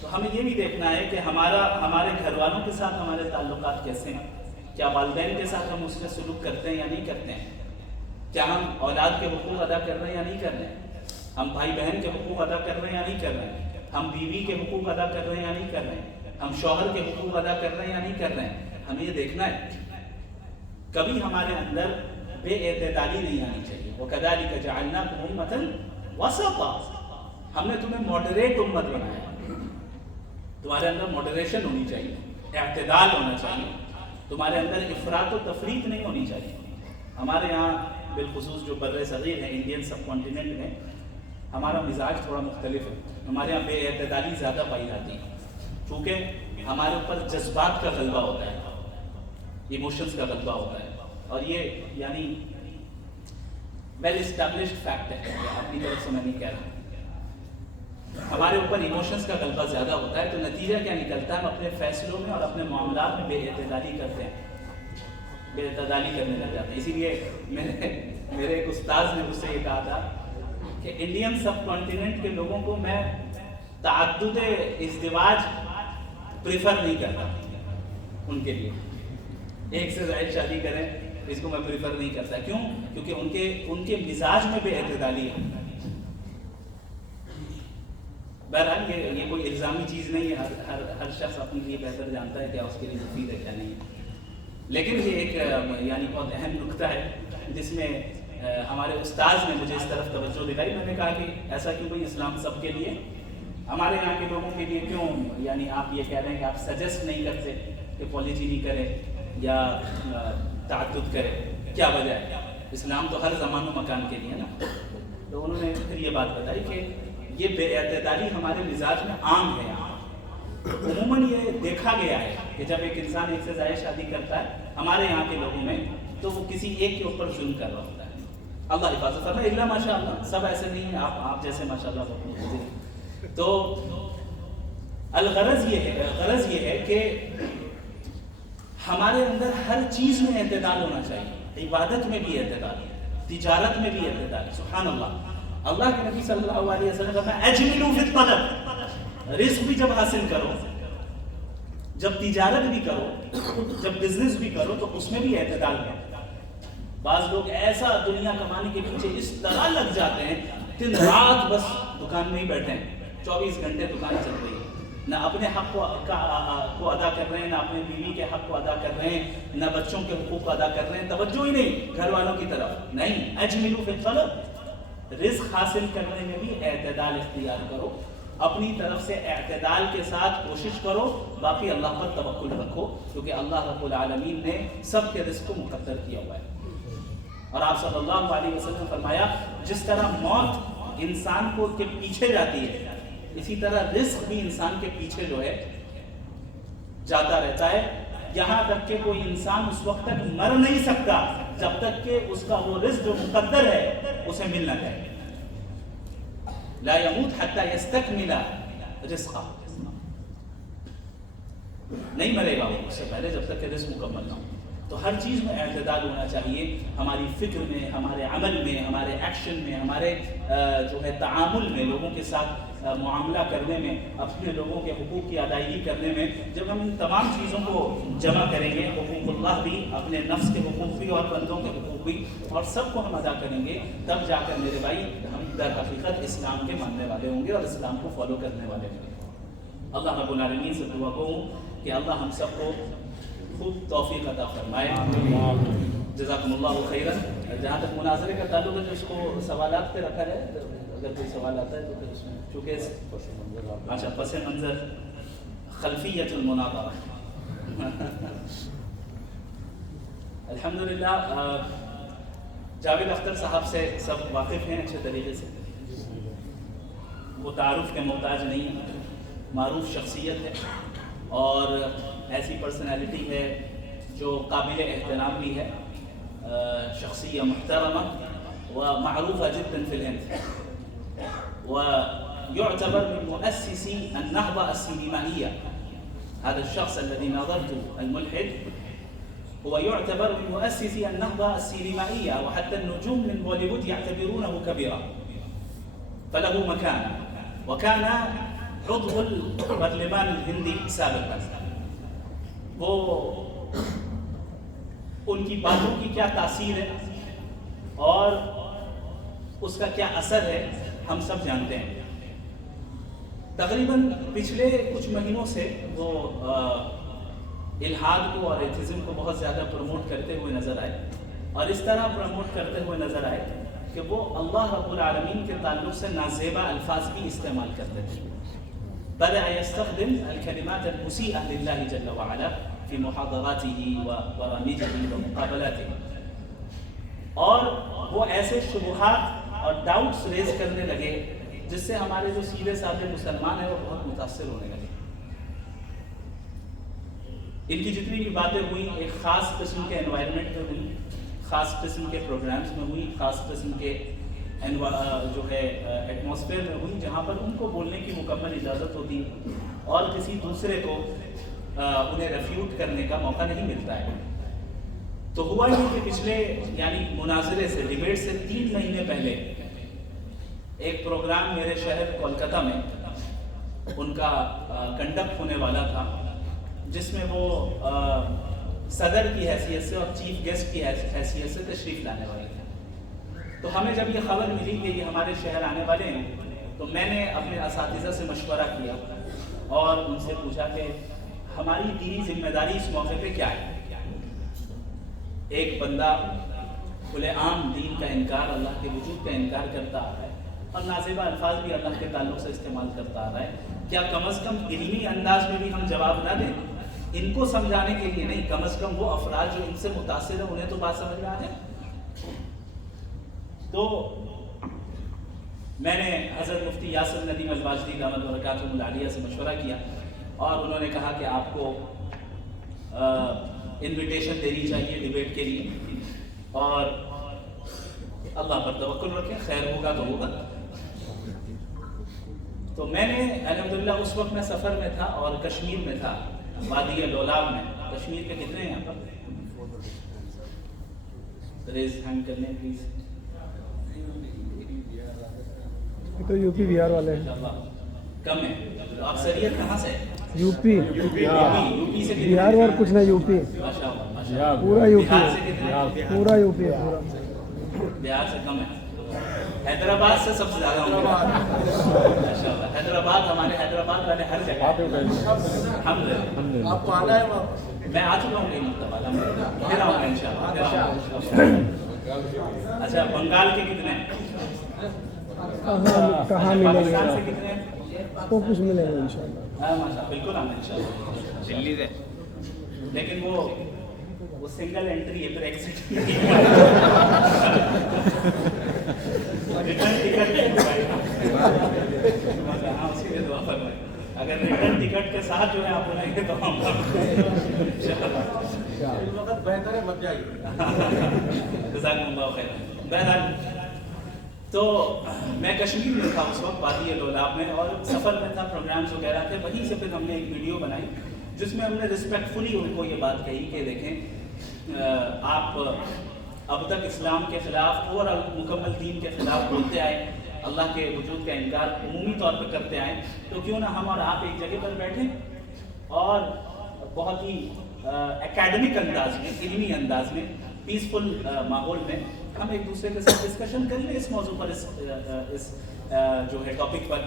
تو ہمیں یہ بھی دیکھنا ہے کہ ہمارے گھر والوں کے ساتھ ہمارے تعلقات کیسے ہیں, کیا والدین کے ساتھ ہم اس سے سلوک کرتے ہیں یا نہیں کرتے ہیں, کیا ہم اولاد کے حقوق ادا کر رہے ہیں یا نہیں کر رہے ہیں, ہم بھائی بہن کے حقوق ادا کر رہے ہیں یا نہیں کر رہے ہیں, ہم بیوی کے حقوق ادا کر رہے ہیں یا نہیں کر رہے ہیں, ہم شوہر کے حقوق ادا کر رہے ہیں یا نہیں کر رہے ہیں. ہمیں یہ دیکھنا ہے. کبھی ہمارے اندر بے اعتدالی نہیں آنی چاہیے. وَكَذَلِكَ جَعَلْنَاكُمْ أُمَّةً وَسَطًا, ہم نے تمہیں ماڈریٹ امت بنایا, تمہارے اندر ماڈریشن ہونی چاہیے, اعتدال ہونا چاہیے, تمہارے اندر افراط و تفریط نہیں ہونی چاہیے. ہمارے یہاں بالخصوص جو بر صغیر ہے, انڈین سب کانٹیننٹ میں, ہمارا مزاج تھوڑا مختلف ہے. ہمارے یہاں بے اعتدالی زیادہ پائی جاتی ہے, چونکہ ہمارے اوپر جذبات کا غلبہ ہوتا ہے, ایموشنز کا غلبہ ہوتا ہے, اور یہ یعنی ویل اسٹیبلشڈ فیکٹ ہے, اپنی طرف سے میں نہیں کہہ رہا. ہمارے اوپر ایموشنز کا غلبہ زیادہ ہوتا ہے, تو نتیجہ کیا نکلتا ہے, ہم اپنے فیصلوں میں اور اپنے معاملات میں بے اعتدالی کرتے ہیں, بے اعتدالی کرنے لگ جاتے ہیں. اسی لیے میرے ایک استاذ نے مجھ سے یہ کہا تھا کہ انڈین سب کانٹیننٹ کے لوگوں کو میں تعدد ازدواج پریفر نہیں کرتا. ان کے لیے ایک سے زائد شادی کریں اس کو میں پریفر نہیں کرتا. کیوں؟ کیونکہ ان کے مزاج میں بے اعتدالی ہے. بہرحال یہ کوئی الزامی چیز نہیں ہے, ہر شخص اپنے لیے بہتر جانتا ہے کیا اس کے لیے مفید ہے کیا نہیں ہے. لیکن یہ ایک یعنی بہت اہم نکتہ ہے جس میں ہمارے استاذ نے مجھے اس طرف توجہ دلائی. میں نے کہا کہ ایسا کیوں بھائی, اسلام سب کے لیے, ہمارے یہاں کے لوگوں کے لیے کیوں یعنی آپ یہ کہہ رہے ہیں کہ آپ سجیسٹ نہیں کرتے کہ پالیجینی کرے یا تعدد کرے, کیا وجہ ہے؟ اسلام تو ہر زمان و مکان کے لیے نا. تو انہوں نے پھر یہ بات بتائی کہ یہ بے اعتدالی ہمارے مزاج میں عام ہے. عموماً یہ دیکھا گیا ہے کہ جب ایک انسان ایک سے زائد شادی کرتا ہے, ہمارے یہاں کے لوگوں میں تو وہ کسی ایک کے اوپر ظلم کر رہا ہوتا ہے. اللہ حفاظت فرمائے. الا ماشاء اللہ سب ایسے نہیں ہیں, آپ جیسے ماشاء اللہ بہت مختصر. تو الغرض یہ ہے کہ ہمارے اندر ہر چیز میں اعتدال ہونا چاہیے. عبادت میں بھی اعتدال, تجارت میں بھی اعتدال. سبحان اللہ. اللہ کے نبی صلی اللہ علیہ وسلم نے فرمایا اجملوا فی الطلب. رزق بھی جب حاصل کرو, جب تجارت بھی کرو, جب بزنس بھی کرو تو اس میں بھی اعتدال کرو. بعض لوگ ایسا دنیا کمانے کے پیچھے اس طرح لگ جاتے ہیں, دن رات بس دکان میں ہی بیٹھے ہیں, 24 گھنٹے دکان چل رہی ہے, نہ اپنے حق کو ادا کر رہے ہیں, نہ اپنے بیوی کے حق کو ادا کر رہے ہیں, نہ بچوں کے حقوق کو ادا کر رہے ہیں, توجہ ہی نہیں گھر والوں کی طرف. نہیں, اجملوا فی الطلب. رزق حاصل کرنے میں بھی اعتدال اختیار کرو, اپنی طرف سے اعتدال کے ساتھ کوشش کرو, باقی اللہ پر توکل رکھو, کیونکہ اللہ رب العالمین نے سب کے رزق کو مقدر کیا ہوا ہے. اور آپ صلی اللہ علیہ وسلم نے فرمایا جس طرح موت انسان کو کے پیچھے جاتی ہے, اسی طرح رزق بھی انسان کے پیچھے جو ہے جاتا رہتا ہے, یہاں تک کہ کوئی انسان اس وقت تک مر نہیں سکتا جب تک کہ اس کا وہ رزق جو مقدر ہے اسے مل نہ جائے. لا يموت حتى يستكمل رزقه. نہیں مرے گا وہ اس سے پہلے جب تک کہ رزق مکمل نہ ہو. تو ہر چیز میں اعتدال ہونا چاہیے, ہماری فکر میں, ہمارے عمل میں, ہمارے ایکشن میں, ہمارے جو ہے تعامل میں, لوگوں کے ساتھ معاملہ کرنے میں, اپنے لوگوں کے حقوق کی ادائیگی کرنے میں. جب ہم ان تمام چیزوں کو جمع کریں گے, حقوق اللہ بھی, اپنے نفس کے حقوق بھی اور بندوں کے حقوق بھی, اور سب کو ہم ادا کریں گے, تب جا کر میرے بھائی ہم در حقیقت اسلام کے ماننے والے ہوں گے اور اسلام کو فالو کرنے والے ہوں گے. اللہ رب العالمین سے دعا کروں کہ اللہ ہم سب کو خوب توفیق عطا فرمائے. جزاکم اللہ خیرا. جہاں تک مناظرے کا تعلق ہے تو اس کو سوالات پہ رکھا ہے, اگر کوئی سوال آتا ہے تو پھر اس میں چونکہ اچھا پس منظر خلفیت المناظرہ. الحمدللہ جاوید اختر صاحب سے سب واقف ہیں اچھے طریقے سے, وہ تعارف کے محتاج نہیں ہے, معروف شخصیت ہے اور ایسی پرسنالٹی ہے جو قابل احترام بھی ہے, شخصیہ محترمہ ومعروفة جدا في الهند, ويعتبر من مؤسسي النهضة السينمائية. هذا الشخص الذي ناظرته الملحد هو يعتبر من مؤسسي النهضة السينمائية, وحتى النجوم من بوليوود يعتبرونه كبيرا, فله مكانة, وكان عضو البرلمان الهندي سابقا. وہ ان کی باتوں کی کیا تاثیر ہے اور اس کا کیا اثر ہے ہم سب جانتے ہیں. تقریباً پچھلے کچھ مہینوں سے وہ الحاد کو اور ایتھزم کو بہت زیادہ پروموٹ کرتے ہوئے نظر آئے, اور اس طرح پروموٹ کرتے ہوئے نظر آئے کہ وہ اللہ رب العالمین کے تعلق سے نازیبا الفاظ بھی استعمال کرتے تھے. بدأ يستخدم الكلمات المسيئة لله جل وعلا في محاضراته وبرامجه ومقابلاته, اور وہ ایسے شبہات اور ڈاؤٹس ریز کرنے لگے جس سے ہمارے جو سیدھے سادھے مسلمان ہیں وہ بہت متاثر ہونے لگے. ان کی جتنی بھی باتیں ہوئی ایک خاص قسم کے انوائرمنٹ میں ہوئی, خاص قسم کے پروگرامز میں ہوئی, خاص قسم کے جو ہے ایٹماسفیئر میں ہوئی, جہاں پر ان کو بولنے کی مکمل اجازت ہوتی اور کسی دوسرے کو انہیں ریفیوٹ کرنے کا موقع نہیں ملتا ہے. تو ہوا یہ کہ پچھلے یعنی مناظرے سے, ڈیبیٹ سے 3 مہینے پہلے ایک پروگرام میرے شہر کولکتہ میں ان کا کنڈکٹ ہونے والا تھا, جس میں وہ صدر کی حیثیت سے اور چیف گیسٹ کی حیثیت سے تشریف لانے والے تھے. تو ہمیں جب یہ خبر ملی کہ یہ ہمارے شہر آنے والے ہیں, تو میں نے اپنے اساتذہ سے مشورہ کیا اور ان سے پوچھا کہ ہماری دینی ذمہ داری اس موقع پہ کیا ہے. ایک بندہ کھلے عام دین کا انکار, اللہ کے وجود کا انکار کرتا آ رہا ہے اور نازیبا الفاظ بھی اللہ کے تعلق سے استعمال کرتا آ رہا ہے. کیا کم از کم علمی انداز میں بھی ہم جواب نہ دیں, ان کو سمجھانے کے لیے نہیں, کم از کم وہ افراد جو ان سے متاثر ہیں انہیں تو بات سمجھ میں آ جائے. تو میں نے حضرت مفتی یاسر ندیم الواجدی دامت برکاتہم العالیہ سے مشورہ کیا, اور انہوں نے کہا کہ آپ کو انویٹیشن دینی چاہیے ڈیبیٹ کے لیے. اور اللہ پر توکل رکھیں، خیر ہوگا تو ہوگا۔ تو میں نے الحمدللہ اس وقت میں سفر میں تھا اور کشمیر میں تھا، وادی لولاب میں۔ کشمیر کے کتنے ہیں یہاں پر؟ ریز ہینڈ کر لیں پلیز۔ یہ تو یو پی بہار والے ہیں۔ کم ہے، اکثریت کہاں سے ہے؟ یو پی یو پی سے کتنے؟ بہار اور کچھ نہیں، یو پی ماشاء اللہ ماشاء اللہ۔ پورا یو پی بہار سے ہے، کتنے؟ پورا یو پی ہے پورا۔ بہار سے کم ہے، حیدرآباد سے سب سے زیادہ ہوں گے ماشاء اللہ۔ حیدرآباد، ہمارے حیدرآباد والے ہر جگہ الحمدللہ۔ آپ کو آنا ہے وہاں؟ میں آ چکا ہوں کئی مرتبہ، پھر آؤں گا انشاءاللہ۔ اچھا، بنگال کے کتنے ہیں؟ کہاں ملیں گے؟ پاکستان سے کتنے ہیں؟ وہ کچھ ملیں گے ان شاء اللہ۔ ہاں ماشاء اللہ، بالکل آنا انشاءاللہ۔ دلی سے، لیکن وہ سنگل انٹری ہے، پھر ایکسٹ نہیں ہے۔ ریٹرن ٹکٹ ہاں اسی لیے دعا فرمائیں، اگر ریٹرن ٹکٹ کے ساتھ جو ہے آپ بلائیں گے تو ہم وقت بہتر ہے مت جائیے۔ جزاکم اللہ خیر۔ بہرحال تو میں کشمیر میں تھا اس وقت، وادی لولاب میں، اور سفر میں تھا، پروگرامز وغیرہ تھے۔ وہیں سے پھر ہم نے ایک ویڈیو بنائی جس میں ہم نے رسپیکٹفلی ان کو یہ بات کہی کہ دیکھیں آپ اب تک اسلام کے خلاف اور مکمل دین کے خلاف بولتے آئے، اللہ کے وجود کا انکار عمومی طور پہ کرتے آئے، تو کیوں نہ ہم اور آپ ایک جگہ پر بیٹھیں اور بہت ہی اکیڈمک انداز میں، علمی انداز میں، پیسفل ماحول میں ہم ایک دوسرے کے ساتھ ڈسکشن کر لیں اس موضوع پر، اس جو ہے ٹاپک پر،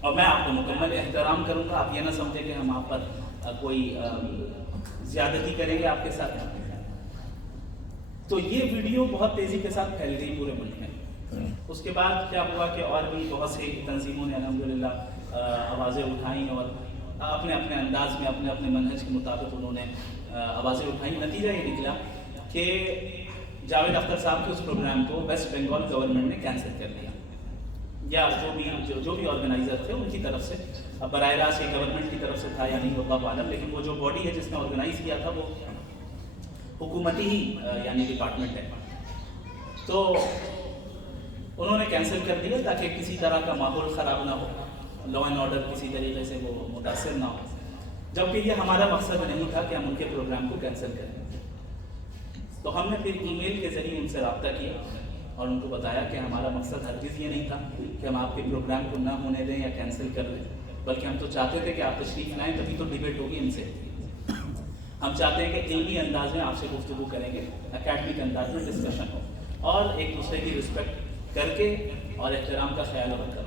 اور میں آپ کو مکمل احترام کروں گا۔ آپ یہ نہ سمجھیں کہ ہم آپ پر کوئی زیادتی کریں گے آپ کے ساتھ۔ تو یہ ویڈیو بہت تیزی کے ساتھ پھیل گئی پورے ملک میں۔ اس کے بعد کیا ہوا کہ اور بھی بہت سی تنظیموں نے الحمدللہ آوازیں اٹھائیں اور اپنے اپنے انداز میں، اپنے اپنے منہج کے مطابق انہوں نے آوازیں اٹھائیں۔ نتیجہ یہ نکلا کہ جاوید اختر صاحب کے اس پروگرام کو ویسٹ بنگال گورنمنٹ نے کینسل کر دیا، یا جو بھی آرگنائزر تھے ان کی طرف سے۔ اب براہ راست یہ گورنمنٹ کی طرف سے تھا یا نہیں اللہ عالم، لیکن وہ جو باڈی ہے جس نے آرگنائز کیا تھا وہ حکومتی ہی یعنی ڈپارٹمنٹ ہے، تو انہوں نے کینسل کر دیا تاکہ کسی طرح کا ماحول خراب نہ ہو، لا اینڈ آرڈر کسی طریقے سے وہ متاثر نہ ہو، جبکہ یہ ہمارا مقصد نہیں تھا کہ ہم ان کے پروگرام کو کینسل کریں۔ تو ہم نے پھر ای میل کے ذریعے ان سے رابطہ کیا اور ان کو بتایا کہ ہمارا مقصد ہرگز یہ نہیں تھا کہ ہم آپ کے پروگرام کو نہ ہونے دیں یا کینسل کر دیں، بلکہ ہم تو چاہتے تھے کہ آپ تشریف لائیں، تبھی تو ڈیبیٹ ہوگی ان سے۔ ہم چاہتے ہیں کہ علمی انداز میں آپ سے گفتگو کریں گے، اکیڈمک انداز میں ڈسکشن ہو، اور ایک دوسرے کی رسپیکٹ کر کے اور احترام کا خیال رکھ کر۔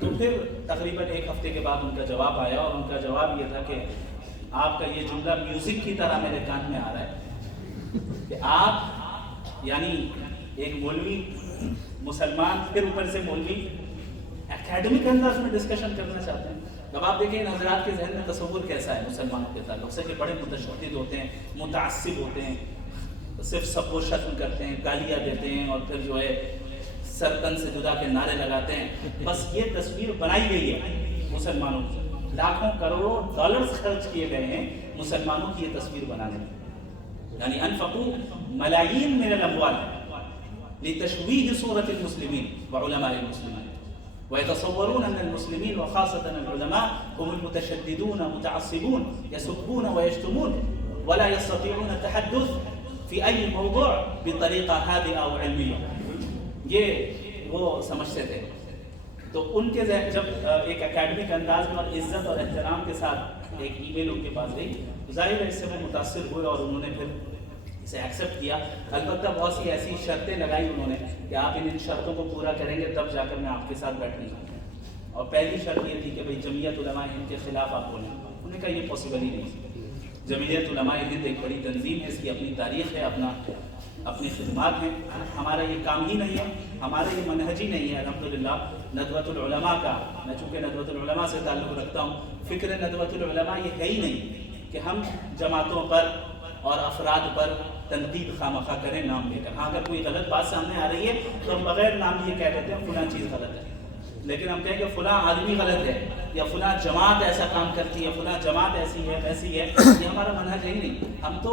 تو پھر تقریباً ایک ہفتے کے بعد ان کا جواب آیا، اور ان کا جواب یہ تھا کہ آپ کا یہ جملہ میوزک کی طرح میرے کان میں آ رہا ہے کہ آپ یعنی ایک مولوی مسلمان، پھر اوپر سے مولوی اکیڈمک انداز میں ڈسکشن کرنا چاہتے ہیں۔ اب آپ دیکھیں ان حضرات کے ذہن میں تصور کیسا ہے مسلمانوں کے تعلق سے، کہ بڑے متشدد ہوتے ہیں، متعصب ہوتے ہیں، صرف سب کو شتم کرتے ہیں، گالیاں دیتے ہیں، اور پھر جو ہے سر تن سے جدا کے نعرے لگاتے ہیں۔ بس یہ تصویر بنائی گئی ہے مسلمانوں کی، لاکھوں کروڑوں ڈالرز خرچ کیے گئے ہیں مسلمانوں کی یہ تصویر بنانے میں، یعنی انفقوا ملايين من الاموال لتشويه صورة المسلمين وعلماء المسلمين، ويتصورون ان المسلمين وخاصة العلماء هم المتشددون متعصبون يسبون ويشتمون ولا يستطيعون التحدث في اي موضوع بطريقة هادئة وعلمية۔ یہ وہ سمجھتے تھے۔ تو ان کے جب ایک اکیڈمک انداز میں اور عزت اور احترام کے ساتھ ایک ای میل ان کے پاس گئی، ظاہر ہے اس سے وہ متاثر ہوئے اور انہوں نے پھر اسے ایکسیپٹ کیا۔ البتہ بہت سی ایسی شرطیں لگائی انہوں نے کہ آپ ان شرطوں کو پورا کریں گے تب جا کر میں آپ کے ساتھ بیٹھوں گا، اور پہلی شرط یہ تھی کہ بھئی جمعیت علماء ہند کے خلاف آپ بولیں۔ انہوں نے کہا یہ پاسبل ہی نہیں۔ جمعیت علماء ہند ایک بڑی تنظیم ہے، اس کی اپنی تاریخ ہے، اپنی خدمات ہیں، ہمارا یہ کام ہی نہیں ہے، ہمارا یہ منہج ہی نہیں ہے۔ الحمدللہ ندوۃ العلماء کا، میں چونکہ ندوۃ العلماء سے تعلق رکھتا ہوں، فکر ندوۃ العلماء یہ ہے ہی نہیں کہ ہم جماعتوں پر اور افراد پر تنقید خواہ کریں نام لے کر۔ ہاں اگر کوئی غلط بات سامنے آ رہی ہے تو ہم بغیر نام لیے کہہ دیتے ہیں فلاں چیز غلط ہے، لیکن ہم کہیں کہ فلاں آدمی غلط ہے، یا فلاں جماعت ایسا کام کرتی ہے، فلاں جماعت ایسی ہے ویسی ہے، یہ ہمارا منہج ہے ہی نہیں۔ ہم تو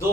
2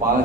5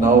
9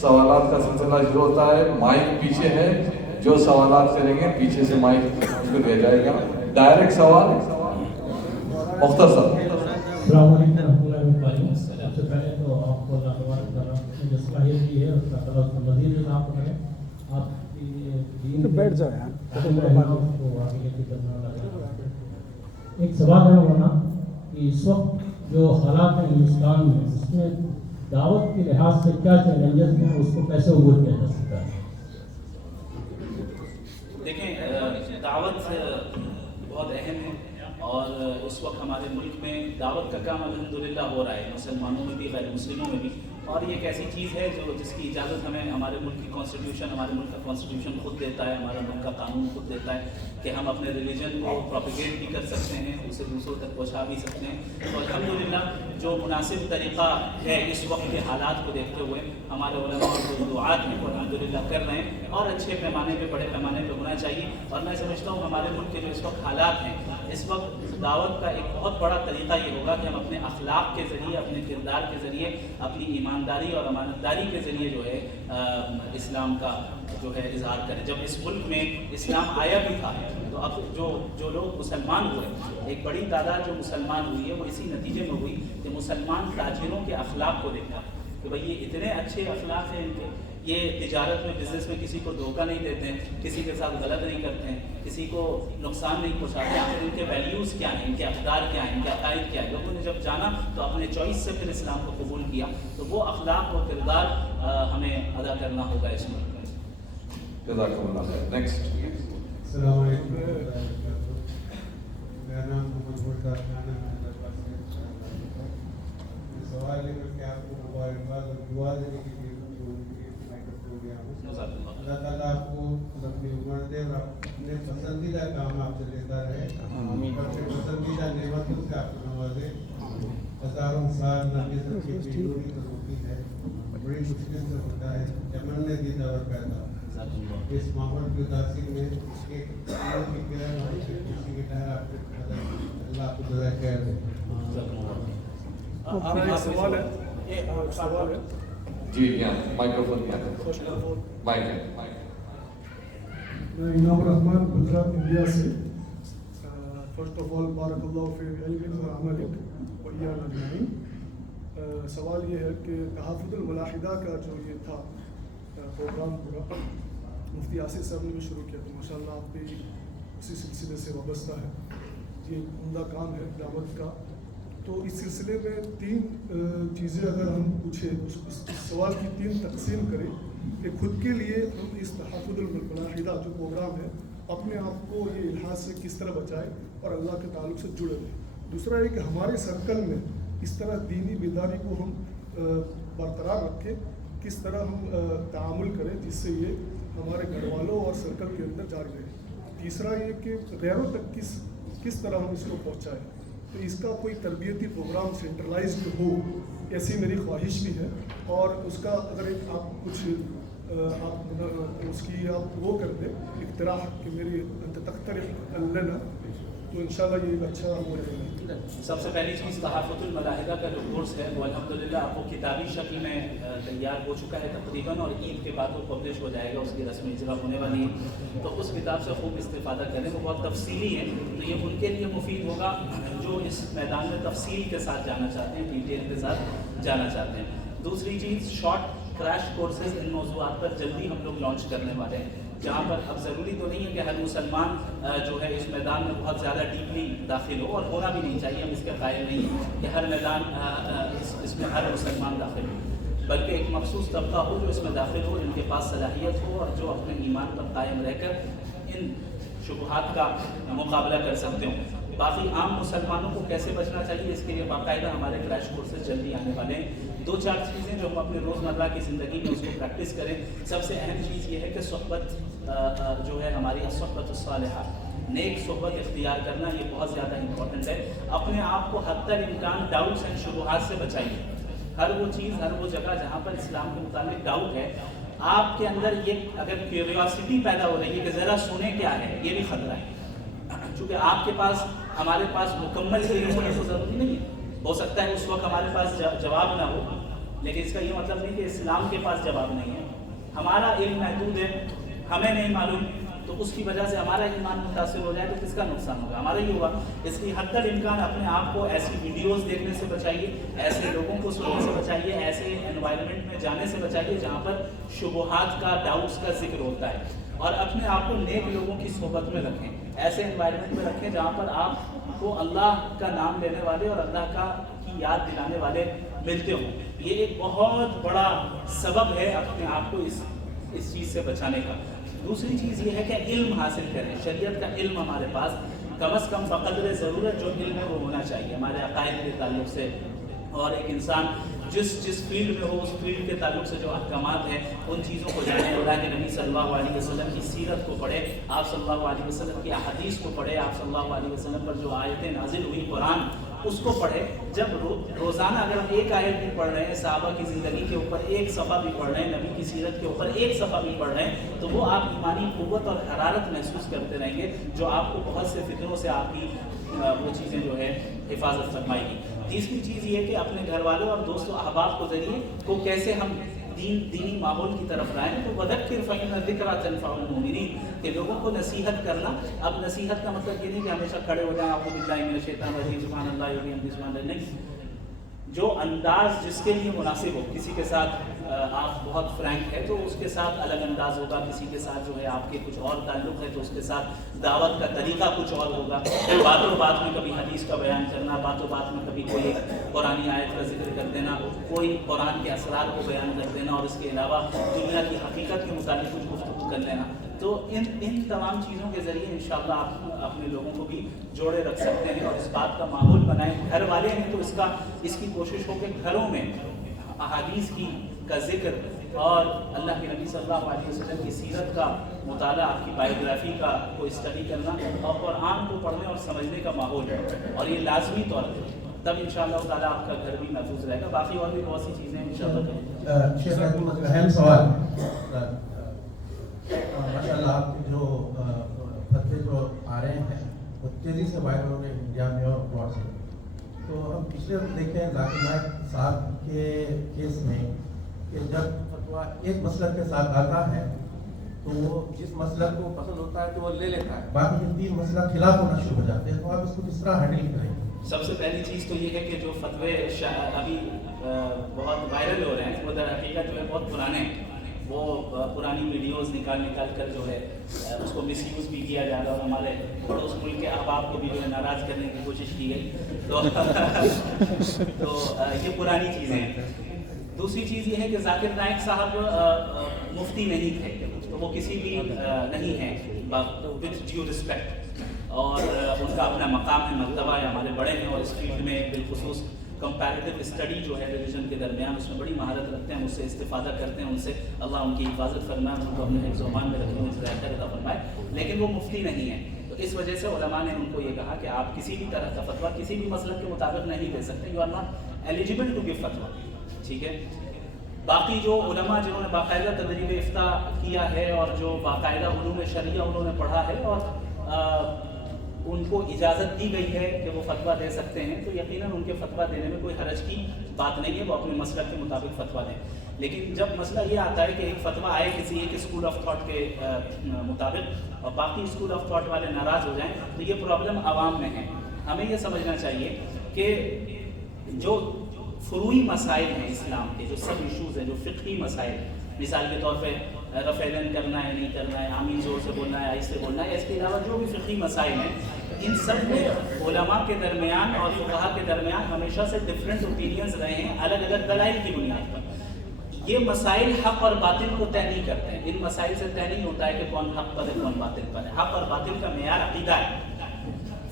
سوالات کا سلسلہ شروع ہوتا ہے. مائک پیچھے ہے, جو سوالات کریں گے پیچھے سے مائک اس کو دیا جائے گا. ڈائریکٹ سوال مختصر. السلام علیکم ورحمۃ اللہ وبرکاتہ. سب سے پہلے تو آپ کو اللہ تبارک تعالیٰ نے جو صلاحیت دی ہے اس کا تعالیٰ مزید نظام کرے. آپ کی دین بیٹھ جائے یار. کو آگے لے کے چلنا لگا. ایک سوال ہے مولانا کہ اس وقت جو حالات ہیں ہندوستان میں, اس میں دعوت کے لحاظ سے کیا چیلنجز ہیں, اس کو کیسے عبور کیا جا سکتا ہے؟ دیکھیں, دعوت بہت اہم ہے اور اس وقت ہمارے ملک میں دعوت کا کام الحمدللہ ہو رہا ہے, مسلمانوں میں بھی غیر مسلموں میں بھی. اور یہ ایک ایسی چیز ہے جس کی اجازت ہمیں ہمارے ملک کی کانسٹیٹیوشن, ہمارے ملک کا کانسٹیٹیوشن خود دیتا ہے, ہمارا ملک کا قانون خود دیتا ہے کہ ہم اپنے ریلیجن کو پروپیگیٹ بھی کر سکتے ہیں, اسے دوسروں تک پہنچا بھی سکتے ہیں. تو الحمدللہ جو مناسب طریقہ ہے اس وقت کے حالات کو دیکھتے ہوئے ہمارے علماء اور جو دعات ہیں وہ الحمدللہ کر رہے ہیں, اور اچھے پیمانے پہ, بڑے پیمانے پہ ہونا چاہیے. اور میں سمجھتا ہوں ہمارے ملک کے جو اس وقت حالات ہیں, اس وقت دعوت کا ایک بہت بڑا طریقہ یہ ہوگا کہ ہم اپنے اخلاق کے ذریعے, اپنے کردار کے ذریعے, اپنی ایمانداری اور امانتداری کے ذریعے جو ہے اسلام کا جو ہے اظہار کریں. جب اس ملک میں اسلام آیا بھی تھا تو اب جو لوگ مسلمان ہوئے, ایک بڑی تعداد جو مسلمان ہوئی ہے وہ اسی نتیجے میں ہوئی کہ مسلمان تاجروں کے اخلاق کو دیکھا کہ بھئی یہ اتنے اچھے اخلاق ہیں ان کے, یہ تجارت میں, بزنس میں کسی کو دھوکہ نہیں دیتے ہیں, کسی کے ساتھ غلط نہیں کرتے ہیں, کسی کو نقصان نہیں پہنچاتے. آخر ان کے ویلیوز کیا ہیں, ان کے اقدار کیا ہیں, ان کے عقائد کیا ہیں. لوگوں نے جب جانا تو اپنے چوائس سے پھر اسلام کو قبول کیا. تو وہ اخلاق و کردار ہمیں ادا کرنا ہوگا اس ملک میں. جزاکم اللہ خیر. نیکسٹ. السلام علیکم. میرا نام محمد مرتضیٰ خان ہے. سوال ہے کہ آپ کو مبارکباد اور دعا دینے کے لیے اللہ تعالیٰ آپ کو اپنی عمر دے اور اپنے پسندیدہ کام آپ سے لیتا رہے, اپنے پسندیدہ نعمتوں سے آپ کو نوازے. ہزاروں سال نبی صاحب کی پیروی تو ہوتی ہے, بڑی مشکل سے ہوتا ہے. یمن نے دی دور پیدا, اس ماحول کی اداسی میں ایک کی کرن اور کسی کی طرح آپ کے اللہ آپ کو جزائے خیر دے. سوال ہے. جی یہاں مائکروفون یہاں. مائک ہے. میں انعام الرحمان گجرات انڈیا سے. فرسٹ آف آل بارک اللہ فی علمک و عملک و ایانا اجمعین. سوال یہ ہے کہ تحفظ الملاحدہ کا جو یہ تھا پروگرام پورا مفتی آصف صاحب نے بھی شروع کیا, تو ماشاء اللہ آپ بھی اسی سلسلے سے وابستہ ہے. یہ عمدہ کام ہے دعوت کا. تو اس سلسلے میں 3 چیزیں اگر ہم پوچھیں, اس سوال کی 3 تقسیم کریں کہ خود کے لیے ہم اس تحفظ الملاحدہ جو پروگرام ہے اپنے آپ کو یہ الحاظ سے کس طرح بچائیں اور اللہ کے تعلق سے جڑے رہیں. دوسرا یہ کہ ہمارے سرکل میں اس طرح دینی بیداری کو ہم برقرار رکھیں, کس طرح ہم تعامل کریں جس سے یہ ہمارے گھر والوں اور سرکل کے اندر جاری رہے. تیسرا یہ کہ غیروں تک کس طرح ہم اس کو پہنچائیں. تو اس کا کوئی تربیتی پروگرام سینٹرلائزڈ ہو, ایسی میری خواہش بھی ہے. اور اس کا اگر ایک آپ کچھ اس کی آپ وہ کر دیں اقتراح کہ میری انت تقترح لنا, تو انشاءاللہ یہ ایک اچھا وہ ہے. سب سے پہلی چیز تحفظ الملاحدہ کا جو کورس ہے وہ الحمدللہ آپ کو کتابی شکل میں تیار ہو چکا ہے تقریباً, اور عید کے بعد وہ پبلش ہو جائے گا, اس کی رسم اجرا ہونے والی ہے. تو اس کتاب سے خوب استفادہ کریں, وہ بہت تفصیلی ہے. تو یہ ان کے لیے مفید ہوگا جو اس میدان میں تفصیل کے ساتھ جانا چاہتے ہیں, ڈیٹیل کے ساتھ جانا چاہتے ہیں. دوسری چیز شارٹ کریش کورسز ان موضوعات پر جلدی ہم لوگ لانچ کرنے والے ہیں, جہاں پر اب ضروری تو نہیں ہے کہ ہر مسلمان جو ہے اس میدان میں بہت زیادہ ڈیپلی داخل ہو, اور ہونا بھی نہیں چاہیے, ہم اس کے قائل نہیں ہیں کہ ہر میدان اس میں ہر مسلمان داخل ہو, بلکہ ایک مخصوص طبقہ ہو جو اس میں داخل ہو, جن کے پاس صلاحیت ہو اور جو اپنے ایمان پر قائم رہ کر ان شبہات کا مقابلہ کر سکتے ہوں. باقی عام مسلمانوں کو کیسے بچنا چاہیے اس کے لیے باقاعدہ ہمارے کریش کورسز جلدی آنے والے ہیں. 2-4 چیزیں جو ہم اپنے روزمرہ کی زندگی میں اس کو پریکٹس کریں. سب سے اہم چیز یہ ہے کہ صحبت جو ہے ہماری صحبت الصالحہ, نیک صحبت اختیار کرنا, یہ بہت زیادہ امپورٹنٹ ہے. اپنے آپ کو حد تک امکان ڈاؤٹس اینڈ شبہات سے بچائیے. ہر وہ چیز, ہر وہ جگہ جہاں پر اسلام کے متعلق ڈاؤٹ ہے, آپ کے اندر یہ اگر کیوریوسٹی پیدا ہو رہی ہے کہ ذرا سنیں کیا ہے, یہ بھی خطرہ ہے. چونکہ آپ کے پاس, ہمارے پاس مکمل علم ہونے کو ضروری نہیں ہے. ہو سکتا ہے اس وقت ہمارے پاس جواب نہ ہو, لیکن اس کا یہ مطلب نہیں کہ اسلام کے پاس جواب نہیں ہے. ہمارا علم محدود ہے, ہمیں نہیں معلوم, تو اس کی وجہ سے ہمارا ایمان متاثر ہو جائے تو کس کا نقصان ہوگا؟ ہمارا ہی ہوگا. اس لیے حد الامکان اپنے آپ کو ایسی ویڈیوز دیکھنے سے بچائیے, ایسے لوگوں کو سننے سے بچائیے, ایسے انوائرمنٹ میں جانے سے بچائیے جہاں پر شبہات کا, ڈاؤٹس کا ذکر ہوتا ہے, اور اپنے آپ کو نیک لوگوں کی صحبت میں رکھیں, ایسے انوائرمنٹ میں رکھیں جہاں پر آپ کو اللہ کا نام لینے والے اور اللہ کا کی یاد دلانے والے ملتے ہوں. یہ ایک بہت بڑا سبب ہے اپنے آپ کو اس چیز سے بچانے کا. دوسری چیز یہ ہے کہ علم حاصل کریں, شریعت کا علم ہمارے پاس کم از کم بقدر ضرورت جو علم ہے وہ ہونا چاہیے ہمارے عقائد کے تعلق سے, اور ایک انسان جس فیلڈ میں ہو اس فیلڈ کے تعلق سے جو احکامات ہیں ان چیزوں کو جانے. اللہ کے نبی صلی اللہ علیہ وسلم کی سیرت کو پڑھے, آپ صلی اللہ علیہ وسلم کی احادیث کو پڑھے, آپ صلی اللہ علیہ وسلم پر جو آیتیں نازل ہوئی قرآن اس کو پڑھے. جب روزانہ اگر ہم ایک آیت بھی پڑھ رہے ہیں, صحابہ کی زندگی کے اوپر ایک صفحہ بھی پڑھ رہے ہیں, نبی کی سیرت کے اوپر ایک صفحہ بھی پڑھ رہے ہیں, تو وہ آپ ایمانی قوت اور حرارت محسوس کرتے رہیں گے جو آپ کو بہت سے فتنوں سے آپ کی وہ چیزیں جو ہے حفاظت فرمائے گی. تیسری چیز یہ کہ اپنے گھر والوں اور دوستوں احباب کو ذریعے کو کیسے ہم دینی ماحول کی طرف لائیں. تو وذکر فإن الذکریٰ تنفع المؤمنین, کہ لوگوں کو نصیحت کرنا. اب نصیحت کا مطلب یہ نہیں کہ ہمیشہ کھڑے ہو جائیں اعوذ باللہ من الشیطان الرجیم سبحان اللہ وبحمدہ سبحان اللہ, نہیں. جو انداز جس کے لیے مناسب ہو, کسی کے ساتھ آپ بہت فرینک ہے تو اس کے ساتھ الگ انداز ہوگا, کسی کے ساتھ جو ہے آپ کے کچھ اور تعلق ہے تو اس کے ساتھ دعوت کا طریقہ کچھ اور ہوگا. باتوں بات میں کبھی حدیث کا بیان کرنا, باتوں بات میں کبھی کوئی قرآنی آیت کا ذکر کر دینا, کوئی قرآن کے اسرار کو بیان کر دینا, اور اس کے علاوہ دنیا کی حقیقت کے متعلق کچھ گفتگو کر لینا. تو ان تمام چیزوں کے ذریعے انشاءاللہ آپ اپنے لوگوں کو بھی جوڑے رکھ سکتے ہیں اور اس بات کا ماحول بنائیں. گھر والے ہیں تو اس کی کوشش ہو کہ گھروں میں احادیث کا ذکر اور اللہ کے نبی صلی اللہ علیہ وسلم کی سیرت کا مطالعہ, آپ کی بایوگرافی کا کو اسٹڈی کرنا اور قرآن کو پڑھنے اور سمجھنے کا ماحول ہے, اور یہ لازمی طور پر, تب انشاءاللہ تعالیٰ آپ کا گھر بھی محفوظ رہے گا. باقی اور بھی بہت سی چیزیں انشاءاللہ. شیخ اہم سوال, ماشاء اللہ آپ کے جو فتوے جو آ رہے ہیں وہ تیزی سے وائرل ہو رہے ہیں انڈیا میں اور باہر سے. تو ہم پچھلے دیکھتے ہیں ذاکر نائک صاحب کے کیس میں کہ جب فتویٰ ایک مسلک کے ساتھ آتا ہے تو وہ جس مسلک کو پسند ہوتا ہے تو وہ لے لیتا ہے, باقی جو 3 مسلک خلاف ہونا شروع ہو جاتے ہیں. تو آپ اس کو کس طرح ہینڈل کریں گے؟ سب سے پہلی چیز تو یہ ہے کہ جو فتوے ابھی بہت وائرل ہو رہے ہیں وہ در حقیقت جو ہے بہت پرانے ہیں. وہ پرانی ویڈیوز نکال کر جو ہے اس کو مس یوز بھی کیا جا رہا ہے, اور ہمارے پڑوس ملک کے احباب کو بھی جو ہے ناراض کرنے کی کوشش کی گئی. تو یہ پرانی چیزیں ہیں. دوسری چیز یہ ہے کہ ذاکر نائک صاحب مفتی نہیں تھے, تو وہ کسی بھی نہیں ہیں وتھ ڈیو رسپیکٹ, اور ان کا اپنا مقام ہے, مرتبہ ہے, ہمارے بڑے ہیں, اور اس فیلڈ میں بالخصوص کمپیریٹیو اسٹڈی جو ہے ریلیجن کے درمیان اس میں بڑی مہارت رکھتے ہیں, اس سے استفادہ کرتے ہیں. ان سے اللہ ان کی حفاظت فرمائے, ان کو اپنے حفظ و امان میں رکھنے میں ذائقہ عطا فرمائے, لیکن وہ مفتی نہیں ہیں. تو اس وجہ سے علماء نے ان کو یہ کہا کہ آپ کسی بھی طرح کا فتویٰ کسی بھی مسلک کے مطابق نہیں دے سکتے, you are not eligible to give فتویٰ. ٹھیک ہے. باقی جو علماء جنہوں نے باقاعدہ تدریب افتاء کیا ہے اور جو باقاعدہ علوم شرعیہ انہوں نے پڑھا ہے اور ان کو اجازت دی گئی ہے کہ وہ فتویٰ دے سکتے ہیں, تو یقیناً ان کے فتویٰ دینے میں کوئی حرج کی بات نہیں ہے, وہ اپنے مسلک کے مطابق فتویٰ دیں. لیکن جب مسئلہ یہ آتا ہے کہ ایک فتویٰ آئے کسی ایک اسکول آف تھاٹ کے مطابق اور باقی اسکول آف تھاٹ والے ناراض ہو جائیں, تو یہ پرابلم عوام میں ہے. ہمیں یہ سمجھنا چاہیے کہ جو فروعی مسائل ہیں اسلام کے, جو سب ایشوز ہیں, جو فقہی مسائل, مثال کے طور پہ رفعین کرنا ہے نہیں کرنا ہے, آمین زور سے بولنا ہے آہستہ بولنا ہے, اس کے علاوہ جو بھی فقہی مسائل ہیں, ان سب میں علماء کے درمیان اور فقہا کے درمیان ہمیشہ سے ڈفرینٹ اوپینینز رہے ہیں الگ الگ دلائل کی بنیاد پر. یہ مسائل حق اور باطل کو طے نہیں کرتے ہیں. ان مسائل سے طے نہیں ہوتا ہے کہ کون حق پر ہے کون باطل پر ہے. حق اور باطل کا معیار عقیدہ ہے,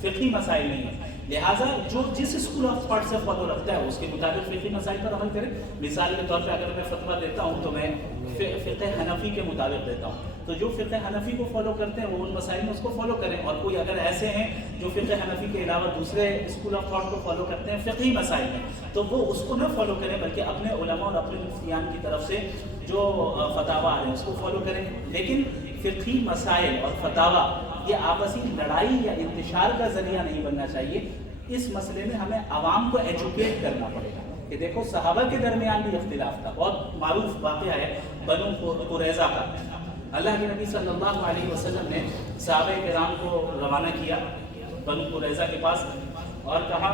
فقہی مسائل نہیں ہے. لہٰذا جو جس اسکول آف تھاٹ سے فالو رکھتا ہے اس کے مطابق فقہی مسائل پر عمل کرے. مثال کے طور پہ اگر میں فتویٰ دیتا ہوں تو میں فقہ حنفی کے مطابق دیتا ہوں, تو جو فقہ حنفی کو فالو کرتے ہیں وہ ان مسائل میں اس کو فالو کریں. اور کوئی اگر ایسے ہیں جو فقہ حنفی کے علاوہ دوسرے اسکول آف تھاٹ کو فالو کرتے ہیں فقہی مسائل میں, تو وہ اس کو نہ فالو کریں بلکہ اپنے علماء اور اپنے مفتیان کی طرف سے جو فتاویٰ آ رہے ہیں اس کو فالو کریں. لیکن فقہی مسائل اور فتاویٰ یہ آپسی لڑائی یا انتشار کا ذریعہ نہیں بننا چاہیے. اس مسئلے میں ہمیں عوام کو ایجوکیٹ کرنا پڑے گا. کہ دیکھو صحابہ کے درمیان بھی اختلاف تھا. بہت معروف واقعہ ہے بنو قریظہ کا. اللہ کے نبی صلی اللہ علیہ وسلم نے صحابہ کرام کو روانہ کیا بنو قریظہ کے پاس اور کہا،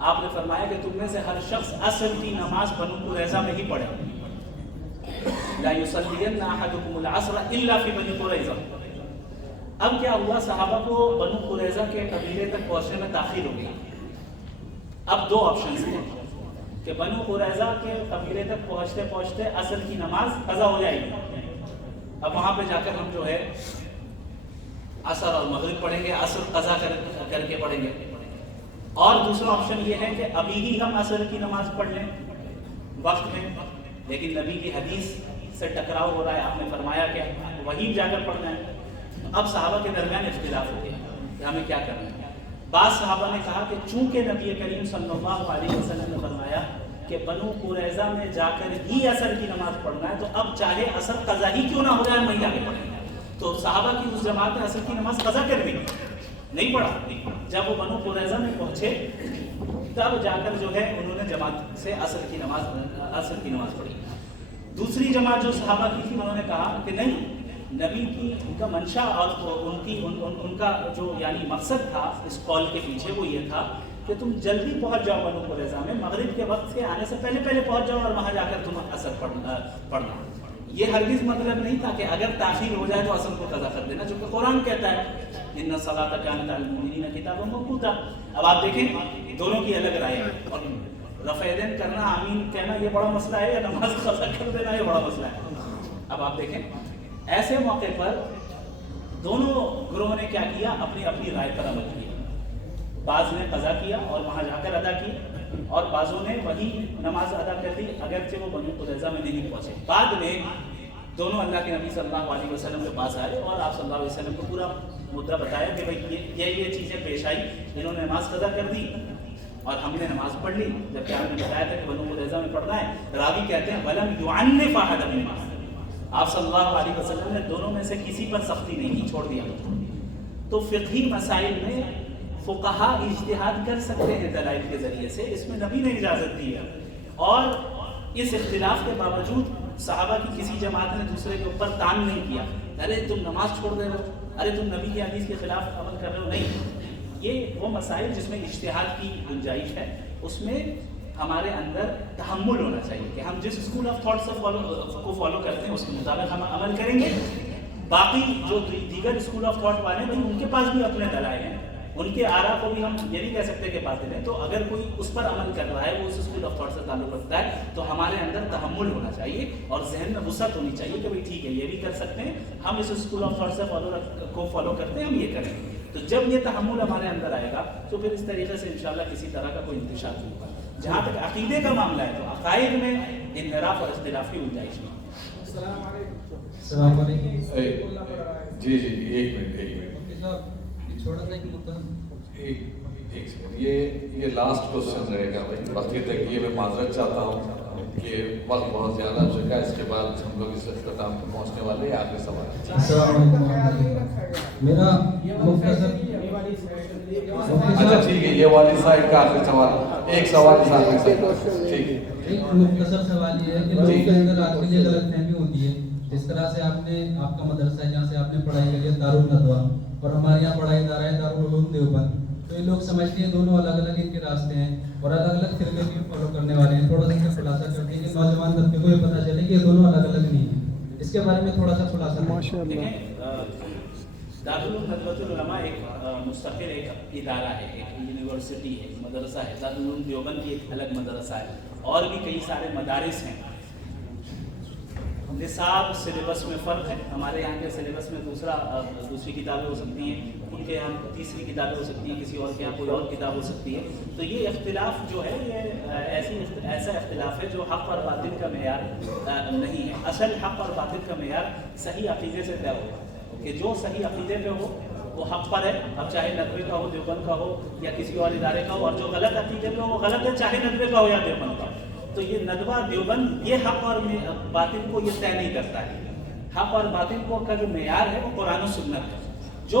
آپ نے فرمایا کہ تم میں سے ہر شخص عصر کی نماز بنو قریظہ میں ہی پڑھے. لا یصلین احدکم العصر الا فی بنی قریظہ. اب کیا ہوا، صحابہ کو بنو قریظہ کے قبیلے تک پہنچنے میں تاخیر ہو گئی. اب دو آپشنز ہیں کہ بنو قریظہ کے قبیلے تک پہنچتے پہنچتے عصر کی نماز قضا ہو جائے گی. اب وہاں پہ جا کر ہم جو ہے عصر اور مغرب پڑھیں گے، عصر قضا کر کے پڑھیں گے. اور دوسرا آپشن یہ ہے کہ ابھی ہی ہم عصر کی نماز پڑھ لیں وقت میں، لیکن نبی کی حدیث سے ٹکراؤ ہو رہا ہے. آپ نے فرمایا کہ وہیں جا کر پڑھنا ہے. اب صحابہ کے درمیان اختلاف ہو گیا کہ ہمیں کیا کرنا ہے. بعض صحابہ نے کہا کہ چونکہ نبی کریم صلی اللہ علیہ وسلم نے فرمایا کہ بنو قریظہ میں جا کر ہی عصر کی نماز پڑھنا ہے، تو اب چاہے عصر قضا ہی کیوں نہ ہو جائے وہیں آگے پڑھیں گے. تو صحابہ کی اس جماعت نے عصر کی نماز قضا کر دی، نہیں پڑھا. جب وہ بنو قریظہ میں پہنچے تب جا کر جو ہے انہوں نے جماعت سے عصر کی نماز پڑھی. دوسری جماعت جو صحابہ کی تھی انہوں نے کہا کہ نہیں، نبی کی ان کا منشا اور ان کا جو یعنی مقصد تھا اس قول کے پیچھے وہ یہ تھا کہ تم جلدی پہنچ جاؤ بنو قریظہ میں، مغرب کے وقت کے آنے سے پہلے پہنچ جاؤ اور وہاں جا کر تم عصر پڑھنا. یہ ہرگز مطلب نہیں تھا کہ اگر تاخیر ہو جائے تو عصر کو قضا کر دینا، جو کہ قرآن کہتا ہے ان الصلاۃ کانت علی المؤمنین کتابا موقوتا. اب آپ دیکھیں دونوں کی الگ رائے ہے، اور رفع یدین کرنا، آمین کہنا یہ بڑا مسئلہ ہے یا نماز قضا کر دینا یہ بڑا مسئلہ ہے. اب آپ دیکھیں ایسے موقع پر دونوں گروہوں نے کیا کیا، اپنی اپنی رائے پر عمل کیا. بعض نے قضا کیا اور وہاں جا کر ادا کی، اور بعضوں نے وہی نماز ادا کر دی اگرچہ وہ بنو قریظہ میں نہیں پہنچے. بعد میں دونوں اللہ کے نبی صلی اللہ علیہ وسلم کے پاس آئے اور آپ صلی اللہ علیہ وسلم کو پورا مدعا بتایا کہ بھائی یہ چیزیں پیش آئی، انہوں نے نماز قضا کر دی اور ہم نے نماز پڑھ لی، جبکہ آپ نے بتایا تھا کہ بنو قریظہ میں پڑھنا ہے. راوی کہتے ہیں وَلَمْ يُعَنِّفْ أَحَدًا مِنْهُمْ. آپ صلی اللہ علیہ وسلم نے دونوں میں سے کسی پر سختی نہیں کی، چھوڑ دیا. تو فقہی مسائل میں فقہا اجتہاد کر سکتے ہیں دلائل کے ذریعے سے، اس میں نبی نے اجازت دی ہے. اور اس اختلاف کے باوجود صحابہ کی کسی جماعت نے دوسرے کے اوپر تان نہیں کیا، ارے تم نماز چھوڑ دے رہے ہو، ارے تم نبی کی حدیث کے خلاف عمل کر رہے ہو. نہیں، یہ وہ مسائل جس میں اجتہاد کی گنجائش ہے، اس میں ہمارے اندر تحمل ہونا چاہیے کہ ہم جس اسکول آف تھاٹ سے فالو کرتے ہیں اس کے مطابق ہم عمل کریں گے. باقی جو دیگر اسکول آف تھاٹ والے ہیں ان کے پاس بھی اپنے دلائل ہیں، ان کے آراء کو بھی ہم یہ نہیں کہہ سکتے کہ باطل ہے. تو اگر کوئی اس پر عمل کر رہا ہے، وہ اس اسکول آف تھاٹ سے تعلق رکھتا ہے، تو ہمارے اندر تحمل ہونا چاہیے اور ذہن میں وسعت ہونی چاہیے کہ بھائی ٹھیک ہے یہ بھی کر سکتے ہیں، ہم اس اسکول آف تھاٹ سے فالو کرتے ہیں، ہم یہ کریں گے. تو جب یہ تحمل ہمارے اندر آئے گا تو پھر اس طریقے سے انشاءاللہ کسی طرح کا کوئی انتشار نہیں ہوگا. جہاں تک عقیدے کا معاملہ ہے تو عقائد میں انحراف اور اختلاف کی گنجائش نہیں. السلام علیکم. جی ایک منٹ چھوٹا سا ایک سیکنڈ. یہ لاسٹ کوشچن رہے گا بھائی، باقی تک یہ میں معذرت چاہتا ہوں کہ وقت بہت زیادہ ہو چکا ہے، اس کے بعد ہم لوگ اس اختتام پہ پہنچنے والے ہیں. آگے سوال. السلام علیکم. میرا مختصر اچھا ٹھیک ہے، یہ والی سائڈ کا آخری سوال، ایک سوال ٹھیک ہے. ایک مختصر سوال یہ ہے کہ لوگوں کے اندر آج کل یہ غلط فہمی ہوتی ہے، جس طرح سے آپ کا مدرسہ ہے جہاں سے آپ نے پڑھائی کری ہے دارالندوا، اور ہمارے یہاں پڑھائی ادارہ ہے دارالعلوم دیوبند. تو یہ لوگ سمجھتے ہیں دونوں الگ الگ ان کے راستے ہیں اور الگ الگ فرقے بھی فالو کرنے والے ہیں. تھوڑا سا اس کا خلاصہ کرتے ہیں کہ نوجوان طبقے کو یہ پتہ چلے کہ یہ دونوں الگ الگ نہیں ہیں. اس کے بارے میں تھوڑا سا خلاصہ. ماشاء اللہ. دارالعلوم ندوۃ العلماء ایک مستقل ایک ادارہ ہے، ایک یونیورسٹی ہے، ایک مدرسہ ہے. دارالعلوم دیوبند بھی ایک الگ مدرسہ ہے، اور بھی کئی سارے مدارس ہیں. نصاب سلیبس میں فرق ہے. ہمارے یہاں کے سلیبس میں دوسری کتابیں ہو سکتی ہیں، ان کے یہاں تیسری کتابیں ہو سکتی ہیں، کسی اور کے یہاں کوئی اور کتاب ہو سکتی ہے. تو یہ اختلاف جو ہے یہ ایسا اختلاف ہے جو حق اور باطل کا معیار نہیں ہے. اصل حق اور باطل کا معیار صحیح عقیدے سے طے ہوگا کہ جو صحیح عقیدے پہ ہو وہ حق پر ہے، اب چاہے ندوے کا ہو، دیوبند کا ہو یا کسی اور ادارے کا ہو، اور جو غلط عقیدے پہ ہو وہ غلط ہے، چاہے ندوے کا ہو یا دیوبند کا ہو. تو یہ ندوہ دیوبند یہ حق اور باطل کو یہ طے نہیں کرتا ہے. حق اور باطل کو کا جو معیار ہے وہ قرآن و سنت ہے. جو